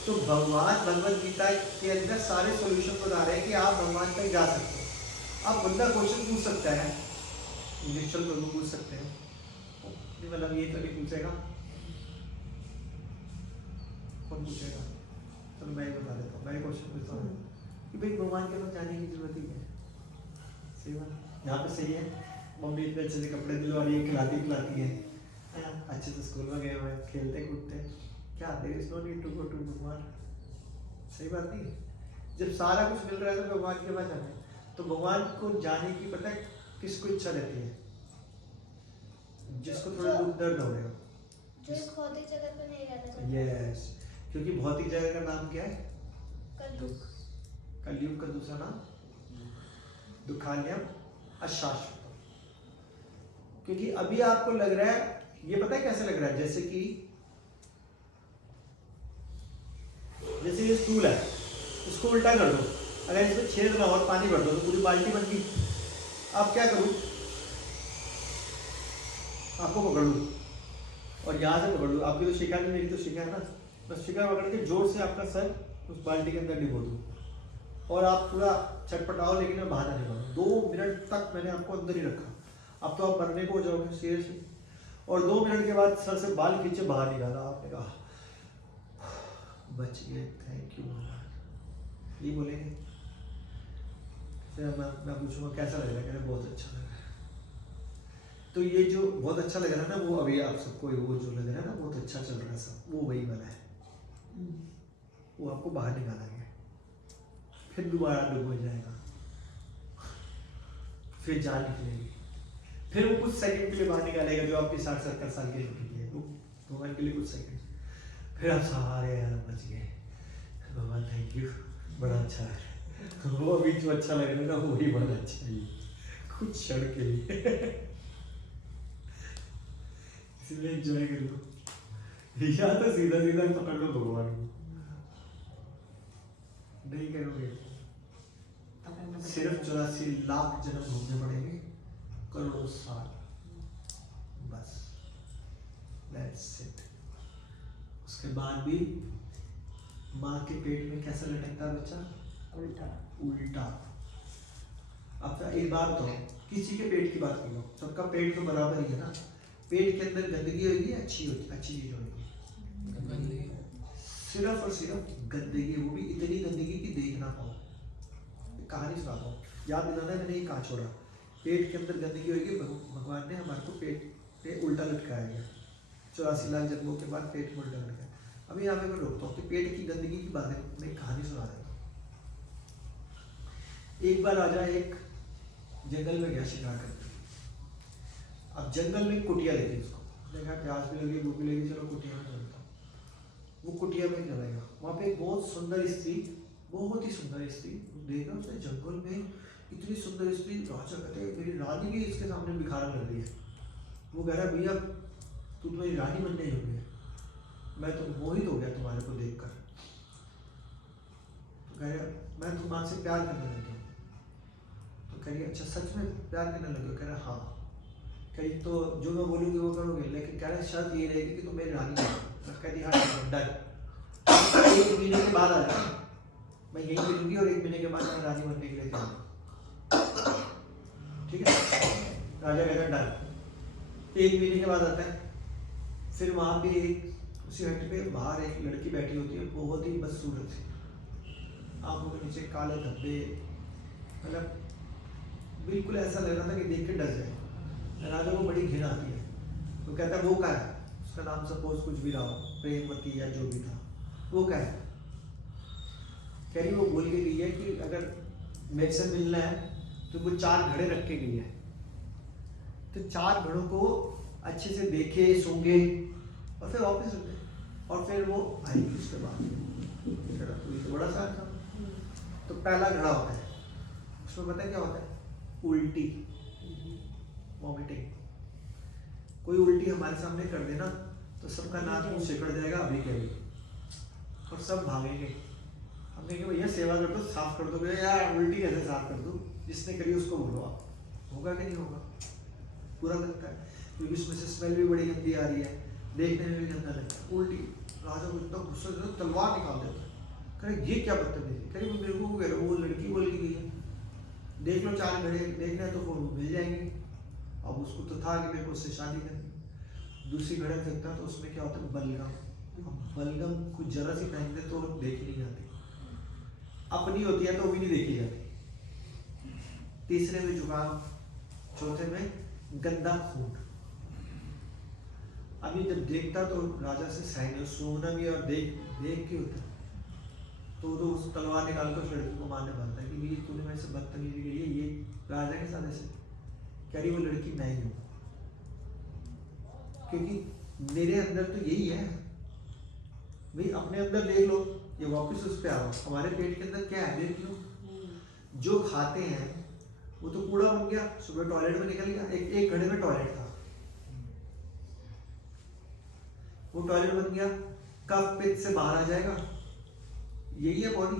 तो भगवान भगवत गीता के अंदर सारे सॉल्यूशन बता रहे हैं कि आप भगवान तक जा सकते हो। अब बंदा क्वेश्चन पूछ सकता है, निश्चल प्रभु पूछ सकते हैं, मतलब ये तो नहीं पूछेगा, कौन पूछेगा? चलो मैं बता देता हूँ, मैं क्वेश्चन पूछता हूँ कि भाई भगवान के पास जाने की जरूरत ही है? सही बात, यहाँ पे सही है, मम्मी इतने अच्छे से कपड़े दिलवा रही है, खिलाती है, अच्छे से स्कूल में गए हुए, खेलते कूदते, क्या there is no need to go to भगवान। सही बात नहीं? जब सारा कुछ मिल रहा है तो भगवान के पास जाना है। तो भगवान को जाने की पता है किसको इच्छा रहती है? जिसको थोड़ा दुख दर्द हो रहा हो, जो इस भौतिक जगत में नहीं रहना चाहता। यस, क्योंकि भौतिक जगत का नाम क्या है? कलयुग। कलयुग का दूसरा नाम दुखालयम अशाश्वत। क्योंकि अभी आपको लग रहा है, ये पता है कैसे लग रहा है, जैसे ये स्टूल है, इसको उल्टा कर दो, अगर इसमें छेद ना और पानी भर दो तो पूरी बाल्टी बन गई। अब क्या करूं? आपको पकड़ लूं और यहाँ से पकड़ लूं, आपकी तो शिका नहीं, मेरी तो शिका है ना, बस शिका पकड़ के जोर से आपका सर उस बाल्टी के अंदर डिबो दूं और आप पूरा छटपटाओ, लेकिन मैं बाहर नहीं निकालूं। 2 मिनट तक मैंने आपको अंदर ही रखा। अब तो आप मरने को हो जाओगे सीरियसली। और 2 मिनट के बाद सर से बाल खींचे बाहर निकाला, आपने कहा बच गए, थैंक यू भगवान, ये बोलेंगे। फिर मैं पूछूंगा कैसा लग रहा है, कहते बहुत अच्छा लग रहा है। तो ये जो बहुत अच्छा लग रहा है ना, वो अभी आप सबको वो जो लग रहा है ना बहुत अच्छा चल रहा है सब, वो वही वाला है। वो आपको बाहर निकालेंगे, फिर दोबारा डूब हो जाएगा, फिर जान निकलेगी, फिर वो कुछ सेकंड के लिए बाहर निकालेगा, जो आपकी 60-70 साल की जिंदगी है, वो भगवान के लिए कुछ सेकंड, फिर आप सारे यार बच गए, भगवान थैंक यू, बड़ा अच्छा है। वो अभी जो अच्छा लग रहा है ना, वही बड़ा अच्छा है, कुछ क्षण के लिए। इसलिए एंजॉय कर लो, या तो सीधा सीधा पकड़ लो भगवान को, नहीं करोगे सिर्फ 84 लाख जन्म घूमने पड़ेंगे, करोड़ों साल, बस दैट्स इट। उसके बाद भी माँ के पेट में कैसा लटकता है बच्चा? उल्टा। अब एक बात तो किसी के पेट की बात कर लो, सबका पेट तो बराबर ही है ना, पेट के अंदर गंदगी होगी, अच्छी चीज होगी, सिर्फ और सिर्फ गंदगी, वो भी इतनी गंदगी कि देख ना पाओ। कहानी सुनाता हूँ, याद दिलाना, मैंने ये कहा छोड़ा। पेट के अंदर गंदगी होगी, भगवान ने हमारे को पेट पे उल्टा लटकाया गया, 84 लाख जन्मों के बाद पेट में उल्टा लटकाया। अभी यहाँ पे मैं रोकता हूँ कि पेट की गंदगी की बात है, मैं कहानी सुना रहा था। एक बार राजा एक जंगल में गया शिकार करने। अब जंगल में कुटिया लगी, उसको देखा प्यास भी लगी, भूख भी लगी, चलो कुटिया में चलता हूँ। वो कुटिया में चला गया, वहाँ पे एक बहुत सुंदर स्त्री, बहुत ही सुंदर स्त्री, देखा उसने जंगल में इतनी सुंदर स्त्री, राजा कहते हैं मेरी रानी भी इसके सामने भिखारन लग रही है। वो कह रहा है भैया तू तो मेरी रानी बनने योग्य है, मैं तो मोहित हो गया तुम्हारे को देखकर। तो कह रहा मैं तुमसे प्यार करने लगी। तो कह रही अच्छा सच में प्यार करने लगे? कह रहा हाँ। कह रही तो जो मैं बोलूँगी वो करोगे, लेकिन कह रहा शर्त ये रहेगी कि तुम मेरी रानी बनो। कह दी हाँ डन, 1 महीने के बाद आ जाओ, मैं यही मिलूंगी और 1 महीने के बाद मैं रानी बनने के लिए तैयार हूँ, ठीक है? राजा कहता डन। 1 महीने के बाद आता है, फिर वहाँ पे उसी हट पे बाहर एक लड़की बैठी होती है, बहुत ही बदसूरत थी, आंखों के नीचे काले धब्बे, मतलब बिल्कुल ऐसा लग रहा था कि देख के डर जाए। राजा को बड़ी घिन आती है, तो कहता है वो क्या है? उसका नाम सपोज कुछ भी रहा हो, प्रेमवती या जो भी था, वो क्या है? कह रही वो बोल के गई है कि अगर मेरे से मिलना है तो वो 4 घड़े रख के गई है, तो 4 घड़ों को अच्छे से देखे सूंघे और फिर वापस रख दे, और फिर वो आएगी उसके बाद। तो बड़ा सा था। तो पहला घड़ा होता है, उसमें पता है क्या होता है? उल्टी, वॉमिटिंग। कोई उल्टी हमारे सामने कर देना तो सबका नाक मुंह सिकड़ जाएगा अभी के अभी, और सब भागेंगे। हम कहेंगे भैया सेवा कर दो, साफ कर दो। यार उल्टी कैसे साफ कर दो? जिसने करी उसको बोलो आप, होगा कि नहीं होगा? पूरा लगता है, क्योंकि उसमें से स्मेल भी बड़ी गंदी आ रही है, देखने में भी गंदा लगता है। उल्टी। राजा को इतना गुस्सा जो तलवार निकाल देता है, कहे ये क्या बदतमीजी? कहे मेरे को कह रहे वो लड़की बोल के गई है, देख लो 4 घड़े देखना है तो वो मिल जाएंगे। अब उसको तो था कि मेरे को उससे शादी करनी। दूसरी घड़ा देखता तो उसमें क्या होता है? बलगम। अब बलगम कुछ जरा सी पहन दे तो देखी नहीं जाती, अपनी होती है तो वो भी नहीं देखी जाती। तीसरे में जुकाम, चौथे में गंदा खून। अभी जब देखता तो राजा से सहन सूंघना भी और देख के होता, तो उस तलवार निकाल कर उस लड़की को मारने बनता है कि ये तूने मेरे से बदतमीजी करी है, ये राजा के साथ ऐसे। कह रही वो लड़की मैं ही हूँ, क्योंकि मेरे अंदर तो यही है भाई। अपने अंदर देख लो, ये वापस उस पे आ रहा हूँ, हमारे पेट के अंदर क्या है देख लो। जो खाते हैं वो तो कूड़ा बन गया, सुबह टॉयलेट में निकल गया, एक घड़े में टॉयलेट था, वो टॉयलेट बन गया, कब पित्त से बाहर आ जाएगा। यही है बॉडी,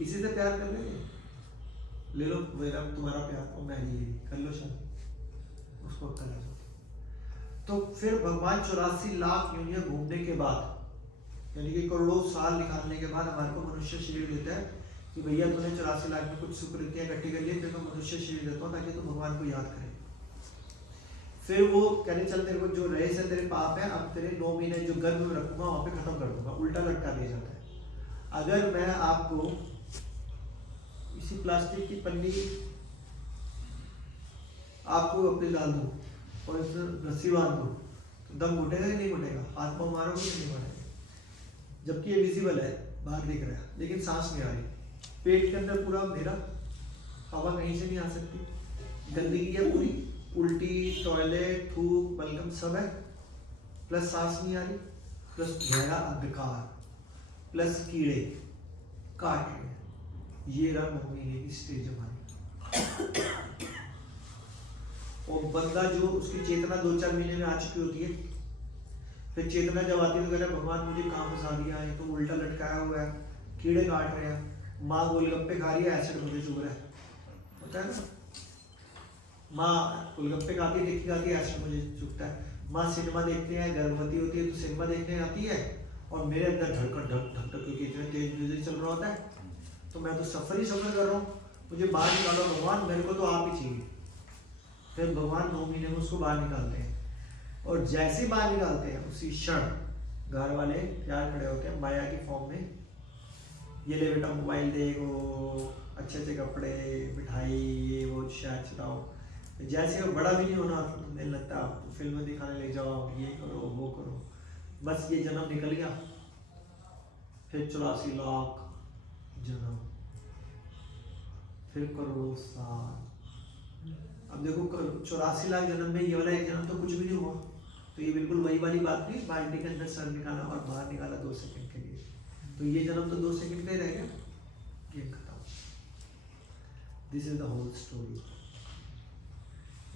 इसी से प्यार कर लेंगे। ले लो मेरा तुम्हारा प्यार और मैं ये कर लो शायद उसको कर लो। तो फिर भगवान 84 लाख योनियां घूमने के बाद, यानी कि करोड़ों साल निकालने के बाद हमारे को मनुष्य शरीर देता है कि भैया तूने 84 लाख में कुछ सुकृतियां इकट्ठी कर ली, फिर तो मनुष्य शरीर देता हूँ ताकि तू भगवान को याद करे। फिर वो कहने चल तेरे को जो रहे से तेरे पाप है, अब तेरे 9 महीने जो गर्भ में रखूंगा वहां पे खत्म कर दूंगा। उल्टा लटका दिया जाता है। अगर मैं आपको इसी प्लास्टिक की पन्नी आपको अपने डाल दूं और इसमें रस्सी बांध दूं तो दम घुटेगा कि नहीं घुटेगा? हाथ पाँव मारोगे कि नहीं मारोगे? जबकि ये विजिबल है, बाहर दिख रहा है, लेकिन सांस नहीं आ रही। पेट के अंदर पूरा अंधेरा, हवा कहीं से नहीं आ सकती, गंदगी है पूरी, उल्टी, टॉयलेट, थूक, बलगम सब है, प्लस सांस नहीं आ रही, प्लस गहरा अंधकार, प्लस कीड़े काट रहे हैं। ये रहा 9 महीने की स्टेज हमारी। और बंदा जो उसकी चेतना 2-4 महीने में आ चुकी होती है, फिर चेतना जब आती है तो कहता है भगवान मुझे कहाँ फंसा दिया है, तो उल्टा लटकाया हुआ है, कीड़े काट रहे हैं, माँ गोलगप्पे खा रही है, एसिड मुझे चुभ रहा है, होता है ना। माँ गोलगप्पे खाती है, टिक्की खाती है, एसिड मुझे चुभता है। माँ सिनेमा देखते हैं, गर्भवती होती है तो सिनेमा देखने आती है और मेरे अंदर धड़कन धक धक धक क्योंकि इतना तेज म्यूजिक चल रहा होता है, तो मैं तो सफर कर रहा हूँ, मुझे बाहर निकालो भगवान, मेरे को तो आप ही चाहिए। फिर भगवान 9 महीने में उसको बाहर निकालते हैं, और जैसे ही बाहर निकालते हैं उसी क्षण घर वाले प्यार खड़े होते हैं माया की फॉर्म में। ये ले बेटा मोबाइल देखो, अच्छे अच्छे कपड़े, मिठाई, ये वो शायद चलाओ। जैसे वो बड़ा भी नहीं होना नहीं लगता, तो फिल्म दिखाने ले जाओ, ये करो वो करो, बस ये जन्म निकल गया। फिर 84 लाख जन्म, फिर करोड़ों साल। अब देखो 84 लाख जन्म में ये वाला एक जन्म तो कुछ भी नहीं हुआ, तो ये बिल्कुल वही वाली बात नहीं, बाल्टी के अंदर सर निकाला और बाहर निकाला 2 सेकंड के लिए, तो ये जन्म तो 2 सेकंड का ही रह गया, गेम खत्म। This is the whole story,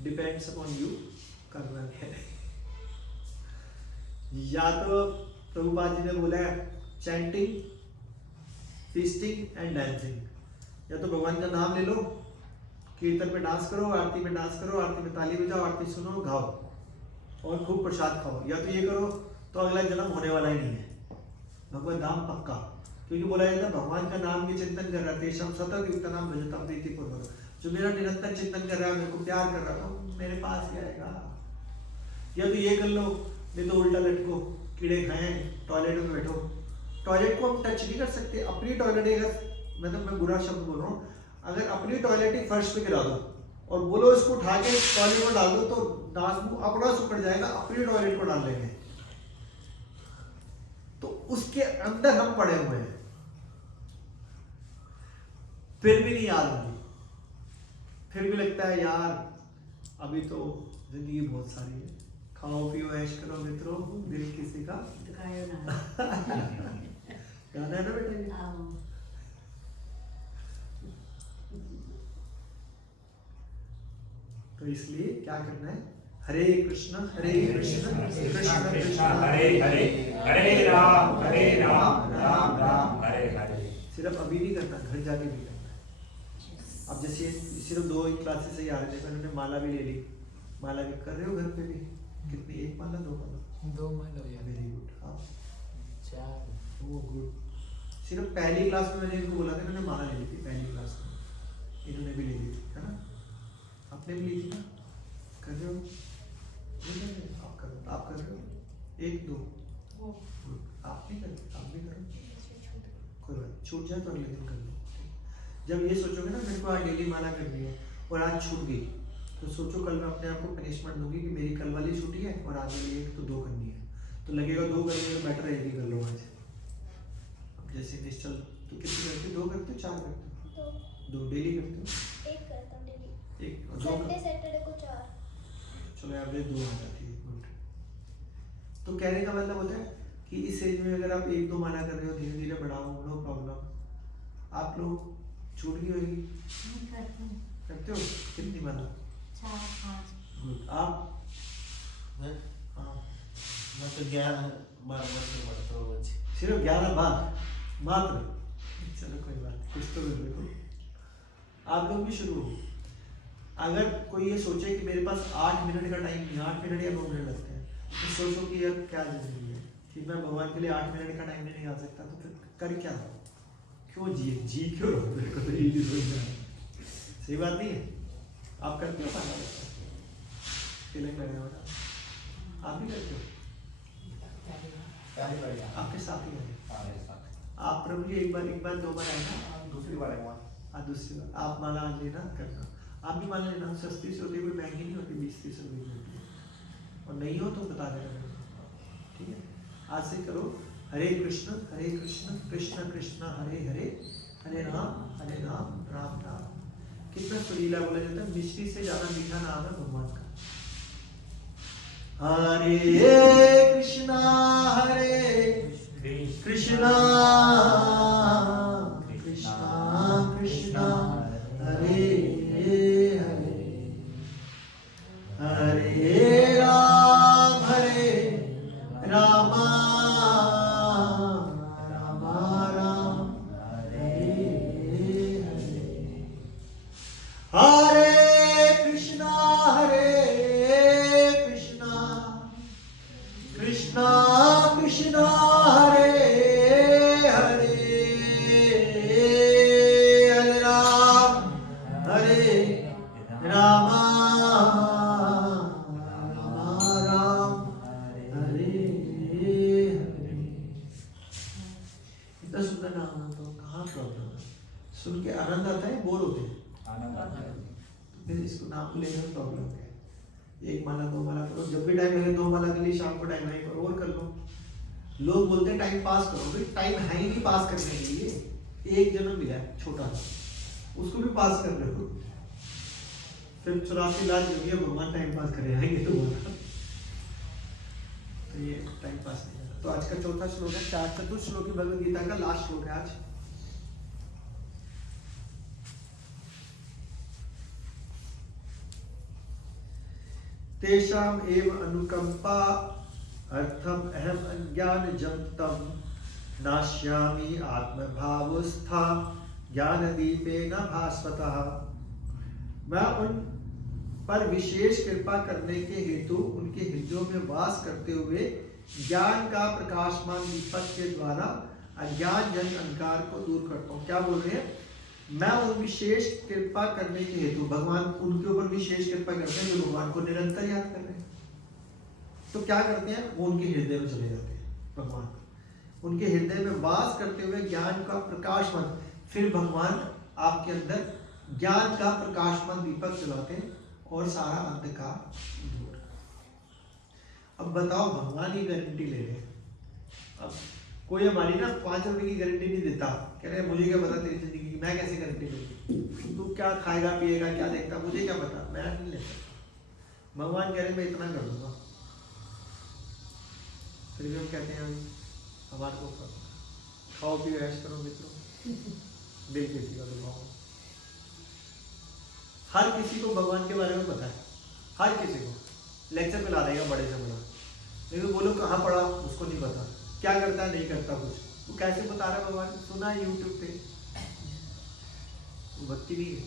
depends upon you करना क्या है। या तो प्रभुपाद जी ने बोला है चैंटिंग, फीस्टिंग एंड डांसिंग, या तो भगवान का नाम ले लो, कीर्तन में डांस करो, आरती में डांस करो, आरती में ताली बजाओ, आरती सुनो, गाओ और खूब प्रसाद खाओ, या तो ये करो तो अगला जन्म होने वाला ही नहीं है, भगवत धाम पक्का। क्योंकि बोला जाता है भगवान का नाम के चिंतन कर रहा है, सतत युक्त नाम भजतम प्रीतिपूर्वक, जो मेरा निरंतर चिंतन कर रहा है, मेरे को प्यार कर रहा है, मेरे पास ही आएगा। या तो ये कर लो, नहीं तो उल्टा लटको, कीड़े खाएं, टॉयलेट में बैठो। टॉयलेट को हम टच नहीं कर सकते, अपनी टॉयलेट, अगर मतलब मैं बुरा शब्द बोल रहा हूँ, अगर अपनी टॉयलेट ही फर्श पे गिरा दो और बोलो इसको उठा के टॉयलेट में डाल दो, तो नाक मुंह अपना सुकड़ जाएगा, अपनी टॉयलेट को डाल लेंगे, तो उसके अंदर हम पड़े हुए हैं, फिर भी नहीं याद होगी, फिर भी लगता है यार अभी तो जिंदगी बहुत सारी है, खाओ पियो ऐश करो मित्रों, दिल किसी का दिखायो ना। गाना है ना बेटा ये? हाँ। तो इसलिए क्या करना है, हरे कृष्ण कृष्ण कृष्ण हरे हरे, हरे राम राम राम हरे हरे। सिर्फ अभी नहीं करना, घर जाके भी करना है। अब जैसे सिर्फ 2 ही क्लासेस से ही आ रहे थे, मैंने माला भी ले ली, माला भी कर रहे हो घर पे भी? कितनी, 1 माला 2 माला? 2 माला यार। Very good. हाँ 4। वो गुड। सिर्फ पहली क्लास में मैंने इनको बोला था, मैंने माला ले ली थी पहली क्लास में, इन्होंने भी ले ली थी, है ना? आपने भी ली थी ना? कर रहे हो? आप कर रहे हो? 1 2 आप नहीं कर, आप भी करो, कोई बात, छूट जाए तो अगले दिन कर लो। जब ये सोचोगे ना मेरे को आज डेली माला करनी है और आज छूट गई, तो सोचो कल मैं अपने आप को पनिशमेंट दूंगी कि मेरी कल वाली छुट्टी है और आज वाली 1 तो 2 करनी है, तो लगेगा 2 करनी है तो बेटर 1 ही कर लो आज। अब जैसे निश्चल तो कितनी करते हो? 2 करते हो 4 करते तो हो? 2 डेली करते हो? एक करता हूँ डेली। एक और 2 संडे सैटरडे को 4। चलो एवरेज 2 आ जाती है। गुड। तो कहने का मतलब होता है कि इस एज में अगर आप 1-2 माला कर रहे हो, धीरे धीरे बढ़ाओ, नो प्रॉब्लम। आप लोग छूट गई होगी, नहीं करते हैं। करते हो? कितनी माला? 4 5। गुड। आप? मैं हाँ, मैं तो 11-12 से पढ़ता हूँ रोज। सिर्फ 11 बार मात्र? चलो कोई बात नहीं, कुछ तो कर देखो। आप लोग भी शुरू हो। अगर कोई ये सोचे कि मेरे पास 8 मिनट का टाइम नहीं, 8 मिनट या 2 मिनट लगते हैं, तो सोचो कि यार क्या जिंदगी है कि मैं भगवान के लिए 8 मिनट का टाइम नहीं निकाल सकता, तो फिर कर क्या रहा हूँ? क्यों जी क्यों रहा हूँ? मेरे को तो यही नहीं समझ में आ रहा। सही बात नहीं है? आप करते हो खाना? फीलिंग लग रहा है, आप भी करते हो? क्या बढ़िया। आपके साथ ही है हाँ, मेरे साथ। आप प्रभु जी एक बार 2 बार आए ना, दूसरी बार है वहाँ। हाँ दूसरी बार आप माला आज लेना करना। आप भी माला लेना, सस्ती से होती है, कोई महंगी नहीं होती, 20-30 रुपये की होती है। और नहीं हो तो बता देना मेरे को, ठीक है? आज से करो हरे कृष्ण कृष्ण कृष्ण हरे हरे, हरे राम राम राम। कितना सुरीला बोला जाता है, मिश्री से ज्यादा मीठा नाम है भगवान का। हरे कृष्णा कृष्णा कृष्णा हरे हरे, हरे राम राम राम हरे हरे। हरे कृष्णा कृष्णा कृष्णा हरे हरे, हरे राम राम राम हरे हरे। इतना सुंदर नाम है तो कहाँ प्रॉब्लम है? सुन के आनंद आता है, बोर होते हैं? आनंद आता है। फिर इसको नाम लेने में प्रॉब्लम है। 1 माला 2 माला करो, जब भी टाइम लगे 2 माला के लिए शाम को टाइम नहीं करो और कर लो। लोग बोलते हैं टाइम पास करो, भाई टाइम है ही नहीं पास करने के लिए। एक जन्म मिला है छोटा सा, उसको भी पास कर रहे हो। फिर 84 लाख जो है भगवान टाइम पास करे आएंगे तो बोलता, तो ये टाइम पास नहीं करना। तो आज का चौथा श्लोक है, 4 चतुर्थ श्लोक की भगवद गीता का लास्ट श्लोक है आज। तेषाम एव अनुकंपा अर्थम अहम अज्ञानजं तम नाश्यामि आत्मभावस्था ज्ञानदीपेन भास्वतः। मैं उन पर विशेष कृपा करने के हेतु उनके हृदयों में वास करते हुए ज्ञान का प्रकाशमान दीपक के द्वारा अज्ञान जन अंधकार को दूर करता हूँ। क्या बोल रहे हैं? मैं उन विशेष कृपा करने के हेतु, भगवान उनके ऊपर विशेष कृपा करते हैं जो भगवान को निरंतर याद कर रहे हैं। तो क्या करते हैं? वो उनके हृदय में चले जाते हैं, भगवान उनके हृदय में वास करते हुए ज्ञान का प्रकाशमान, फिर भगवान आपके अंदर ज्ञान का प्रकाशमान दीपक जलाते हैं और सारा अंधकार दूर। अब बताओ, भगवान ही गारंटी ले रहे हैं। अब कोई हमारी ना 5 रुपए की गारंटी नहीं देता, कह रहे मुझे क्या पता तेरी जिंदगी की, मैं कैसे गारंटी लूँ? तू क्या खाएगा पिएगा क्या देखता, मुझे क्या पता, मैं नहीं लेता। भगवान कह रहे मैं इतना कर दूंगा, फिर भी हम कहते हैं हमारे को खाओ पियो ऐश करो मित्रों, दिल किसी का दुखाओ। हर किसी को भगवान के बारे में पता है, हर किसी को लेक्चर पिला देगा बड़े से बड़ा, लेकिन बोलो कहाँ पढ़ा उसको नहीं पता, क्या करता है नहीं करता कुछ, वो कैसे बता रहा है भगवान? सुना है यूट्यूब पे, वो भक्ति नहीं है।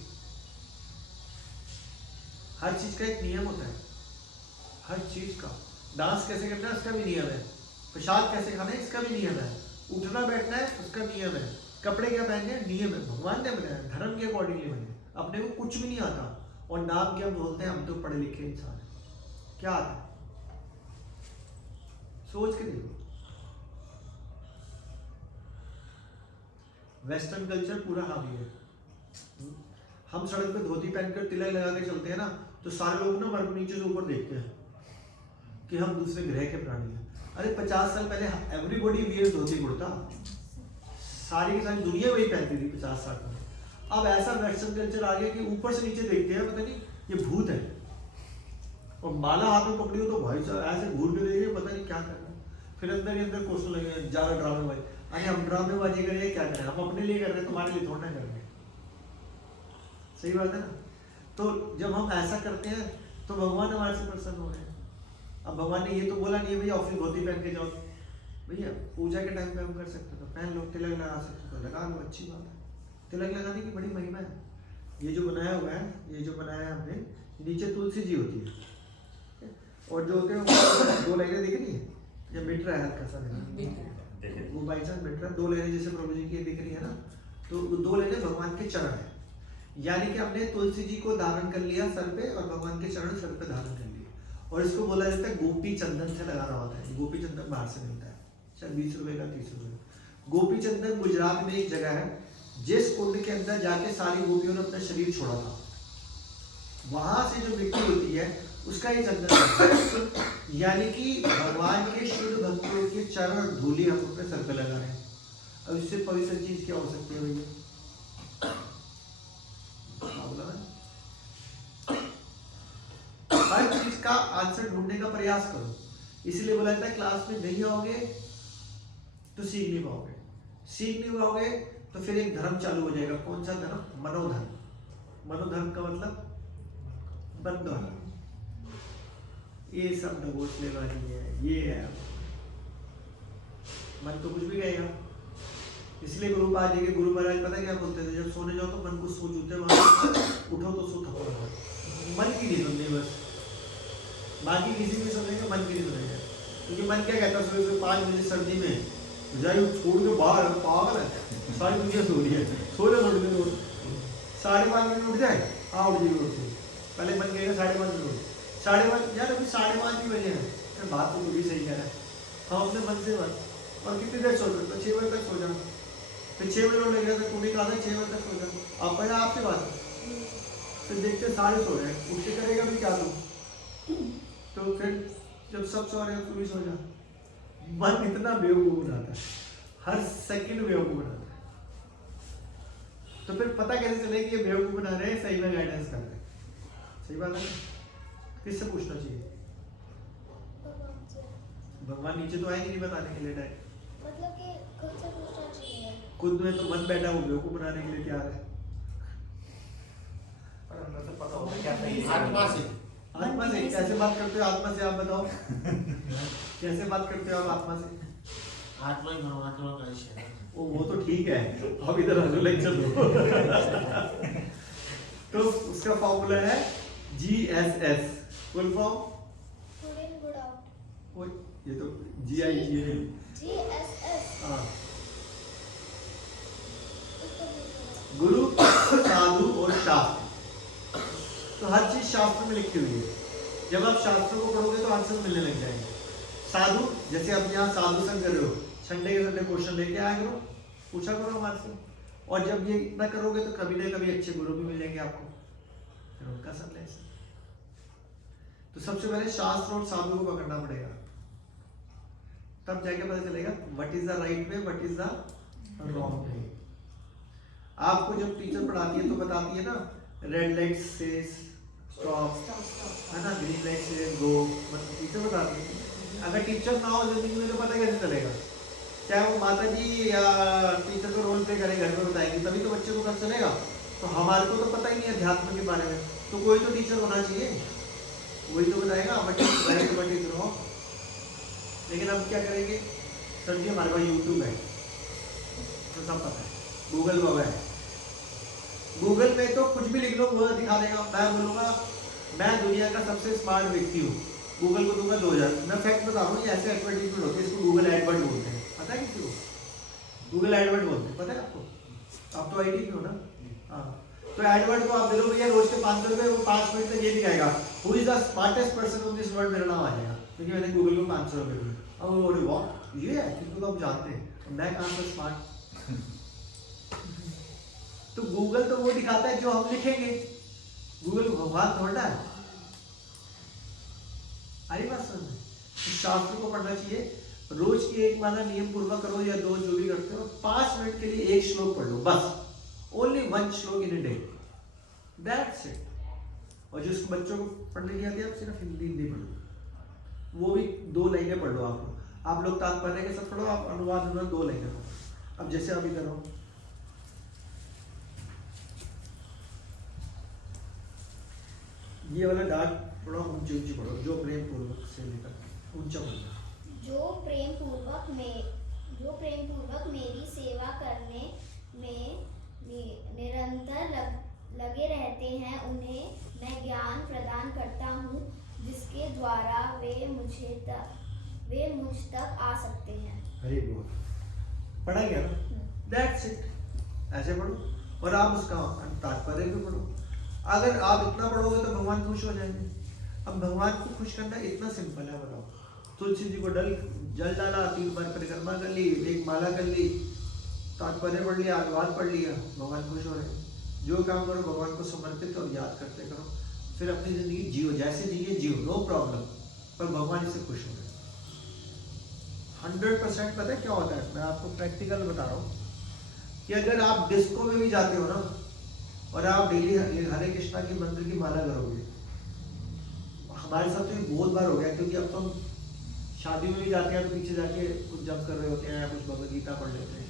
हर चीज का एक नियम होता है, हर चीज का। डांस कैसे करना है उसका भी नियम है, प्रसाद कैसे खाना है इसका भी नियम है, उठना बैठना है उसका नियम है, कपड़े क्या पहनने हैं नियम है। भगवान ने बनाया, धर्म के अकॉर्डिंगली बने। अपने को कुछ भी नहीं आता और नाम क्या बोलते हैं, हम तो पढ़े लिखे इंसान हैं। क्या आता है सोच के देखो। वेस्टर्न कल्चर पूरा हावी है। हम सड़क पे धोती पहनकर तिलक लगा के चलते हैं ना, तो सारे लोग ना हमारे नीचे से ऊपर देखते हैं कि हम दूसरे ग्रह के प्राणी हैं। अरे 50 साल पहले एवरीबॉडी वियर्स धोती कुर्ता, सारी की सारी दुनिया वही पहनती थी 50-60 में। अब ऐसा वेस्टर्न कल्चर आ गया कि ऊपर से नीचे देखते हैं पता नहीं ये भूत है, और माला हाथ में पकड़ी हो तो भाई साहब ऐसे घूर के देखे पता नहीं क्या करना है। फिर अंदर ही अंदर क्वेश्चन लगे ज्यादा ड्रामेबाजी। अरे हम ड्रामेबाजी करें क्या करें, हम अपने लिए कर रहे हैं, तुम्हारे लिए थोड़ा कर रहे हैं। सही बात है ना। तो जब हम ऐसा करते हैं तो भगवान हमारे से प्रसन्न हो रहे हैं। अब भगवान ने ये तो बोला नहीं है भैया ऑफिस धोती पहन के जाओ, भैया पूजा के टाइम पे हम कर सकते तो पहन लो, तिलक लगा सकते तो लगा लो, अच्छी बात है। तिलक लगाने की बड़ी महिमा है। ये जो बनाया हुआ है, ये जो बनाया है हमने, नीचे तुलसी जी होती है और जो होते हैं वो 2 लाइनें दिख रही है, ये मिट रहा है हल्का सा, वो बाई चांस मिट रहा है। 2 लाइनें जैसे प्रभु जी की दिख रही है ना, तो 2 लाइनें भगवान के चरण है। यानी कि हमने तुलसी जी को धारण कर लिया सर पे और भगवान के चरण सर पे धारण कर लिए। और इसको बोला जाता है गोपी चंदन से लगाना होता है। गोपी चंदन बाहर से मिलता है, शायद 20 रुपए का 30 रुपए का। गोपी चंदन गुजरात में एक जगह है जिस कुंड के अंदर जाके सारी गोपियों ने अपना शरीर छोड़ा था, वहां से जो मिट्टी होती है उसका ये चंदन है। यानी कि भगवान के शुद्ध भक्तों के चरण धूली हम अपने सर पे लगा रहे हैं। अब इससे पवित्र चीज क्या हो सकती है भैया? हर चीज का आंसर ढूंढने का प्रयास करो। इसलिए बोला जाता है क्लास में नहीं आओगे तो सीख नहीं पाओगे, सीख नहीं पाओगे तो फिर एक धर्म चालू हो जाएगा। कौन सा धर्म? मनोधर्म। मनोधर्म का मतलब बंधन। ये सब ढगोसले वाली है, ये है। मन तो कुछ भी कहेगा। इसलिए गुरु पाद जी के गुरु महाराज पता क्या बोलते थे, जब सोने जाओ तो मन को सो जूते उठो तो सो थप्पड़ मारो। मन की नहीं सुननी बस, बाकी किसी भी सुनेंगे, मन की नहीं सुनेंगे। क्योंकि मन क्या कहता है सुबह 5 बजे सर्दी में जाइए छोड़ के बाहर, पागल है, सारी दुनिया सो रही है, सो जा थोड़ी देर और 5:30 बजे उठ जाए। हाँ उठ जाइए, उठ पहले मन कहेगा 5:30 बजे उठ, 5:30 यार अभी 5:30 ही बजे हैं। बात तो भी सही कह रहा है। हाँ अपने मन से बात। और कितनी देर सो सकते? 6 बजे तक सो जाओ। फिर 6 बजे लग गया था, तूने कहा था 6 बजे तक सो जाओ। आप पहले आपसे बात फिर देखते सारे सो रहे हैं, उठ के करेगा भी क्या तू? तो फिर जब सब सो रहे हैं तू भी सो जा। मन इतना बेवकूफ बनाता है, हर सेकंड बेवकूफ बनाता है। तो फिर पता कैसे चले कि ये बेवकूफ बना रहे हैं, सही में गाइडेंस कर रहे हैं? सही बात है। किससे पूछना चाहिए? भगवान से। भगवान नीचे तो आएंगे नहीं बताने के लिए डायरेक्ट। मतलब कि खुद से पूछना चाहिए। खुद में तो मन बैठा वो बेवकूफ बनाने के लिए तैयार है। पर अंदर से पता होता क्या सही है। आत्मा से। आत्मा से कैसे बात करते हो? आत्मा से आप बताओ कैसे बात करते हो आप आत्मा से? आत्मा ही परमात्मा का अंश है। वो तो ठीक है, अब इधर आ जाओ लेक्चर दो। तो उसका फॉर्मूला है GSS, full form good in good out. वो ये तो GIGA। GSS। हाँ, उसको बोलते गुरु, साधु और शास्त्र। तो हर चीज शास्त्र में लिखी हुई है। जब आप शास्त्रों को पढ़ोगे तो आंसर मिलने लग जाएंगे। साधु, जैसे आप यहाँ साधु संग कर रहे हो, संडे के संडे क्वेश्चन लेके आया करो, पूछा करो हमारे से। और जब ये इतना करोगे तो कभी ना कभी अच्छे गुरु भी मिलेंगे आपको, फिर उनका सब ले। तो सबसे पहले शास्त्र और साधु को पकड़ना पड़ेगा, तब जाके पता चलेगा what is the right way, what is the wrong way. आपको जब टीचर पढ़ाती है तो बताती है ना, रेड लाइट से स्टॉप, है ना, ग्रीन लाइट से गो, मतलब टीचर बताती है। अगर टीचर ना हो जिंदगी में तो पता कैसे चलेगा? चाहे वो माता जी या टीचर को रोल प्ले करें, घर में बताएंगे, तभी तो बच्चे को पता चलेगा। तो हमारे को तो पता ही नहीं है अध्यात्म के बारे में, तो कोई तो टीचर होना चाहिए, वही तो बताएगा बट इज रॉन्ग। लेकिन अब क्या करेंगे? सर जी हमारे पास यूट्यूब है तो सब पता है, गूगल बाबा है, गूगल में तो कुछ भी लिख लो वो दिखा देगा। मैं बोलूँगा मैं दुनिया का सबसे स्मार्ट व्यक्ति हूँ, गूगल को दूंगा 2000। मैं फैक्ट बता रहा हूँ, ऐसे एडवर्टीजमेंट होती है, इसको गूगल एडवर्ड बोलते हैं। पता है किसी को? गूगल एडवर्ड बोलते हैं, पता है आपको? आप तो IT में हो ना? हाँ, तो एडवर्ड को आप दे दो भैया रोज के 500 रुपये, वो 5 मिनट तक ये दिखाएगा who is the smartest person of this world, मेरा नाम आ जाएगा क्योंकि मैंने गूगल को 500 रुपये दिए। अब वो बोले वाह ये है, किसी को आप जानते हैं, मैं कहाँ से स्मार्ट। तो गूगल तो वो दिखाता है जो हम लिखेंगे, गूगल भगवान थोड़ा है। अरे बात सुन, शास्त्र को पढ़ना चाहिए। रोज की एक माला नियम पूर्वक करो या 2 जो भी करते हो, 5 मिनट के लिए एक श्लोक पढ़ लो बस, ओनली 1 श्लोक इन ए डे, दैट्स इट। और जिसको बच्चों को पढ़ने नहीं आती, आप सिर्फ हिंदी पढ़ो, वो भी 2 लाइनें पढ़ लो। आप लोग तात्पर्य के साथ पढ़ो, आप अनुवाद 2 लाइनें पढ़ो। अब जैसे अभी करो, ये वाला डार्क पढ़ो, ऊंची ऊंची पढ़ो, जो प्रेम पूर्वक से लेकर ऊंचा पढ़ो। जो प्रेम पूर्वक मेरी सेवा करने में निरंतर लगे रहते हैं, उन्हें मैं ज्ञान प्रदान करता हूँ, जिसके द्वारा वे मुझ तक आ सकते हैं। हरी बोल, पढ़ा गया ना, दैट्स इट। ऐसे पढ़ो और आप उसका तात्पर्य भी पढ़ो। अगर आप इतना पढ़ोगे तो भगवान खुश हो जाएंगे। अब भगवान को खुश करना इतना सिंपल है, बताओ। तुलसी जी को जल डाला, 3 बार परिक्रमा कर ली, 1 माला कर ली, तात्पर्य पढ़ लिया, अनुवाद पढ़ लिया, भगवान खुश हो रहे हैं। जो काम करो भगवान को समर्पित और याद करते करो, फिर अपनी जिंदगी जियो, जैसे जिए जियो, नो प्रॉब्लम, पर भगवान इससे खुश हो रहे हैं। 100% पता है क्या होता है, मैं आपको प्रैक्टिकल बता रहा हूँ कि अगर आप डिस्को में भी जाते हो ना और आप डेली हरे कृष्णा की मंत्र की माला करोगे, हमारे साथ तो ये बहुत बार हो गया, क्योंकि अब तो हम शादी में भी जाते हैं तो पीछे जाके कुछ जप कर रहे होते हैं, कुछ भगवद गीता पढ़ लेते हैं,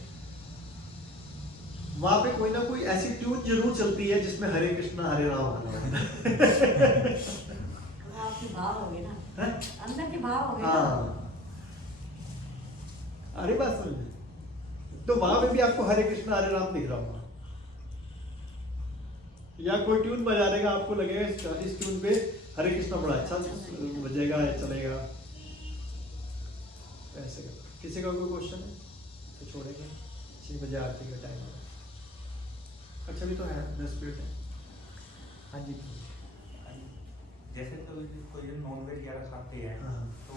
वहां पे कोई ना कोई ऐसी ट्यून जरूर चलती है जिसमें हरे कृष्णा हरे राम आपके भाव हो गए ना, है? अंदर के भाव हो गए ना। हाँ, अरे बात समझ, तो वहां पे भी आपको हरे कृष्णा हरे राम दिख रहा होगा, या कोई ट्यून बजा देगा, आपको लगेगा इस ट्यून पे हरे कृष्णा बड़ा अच्छा बजेगा या चलेगा। ऐसे किसी का कोई क्वेश्चन है तो छोड़ेंगे, 6 बजे आरती का टाइम है। अच्छा भी तो है, 10 मिनट है। हाँ जी, जैसे कोई नॉनवेज वगैरह खाते हैं, हाँ। तो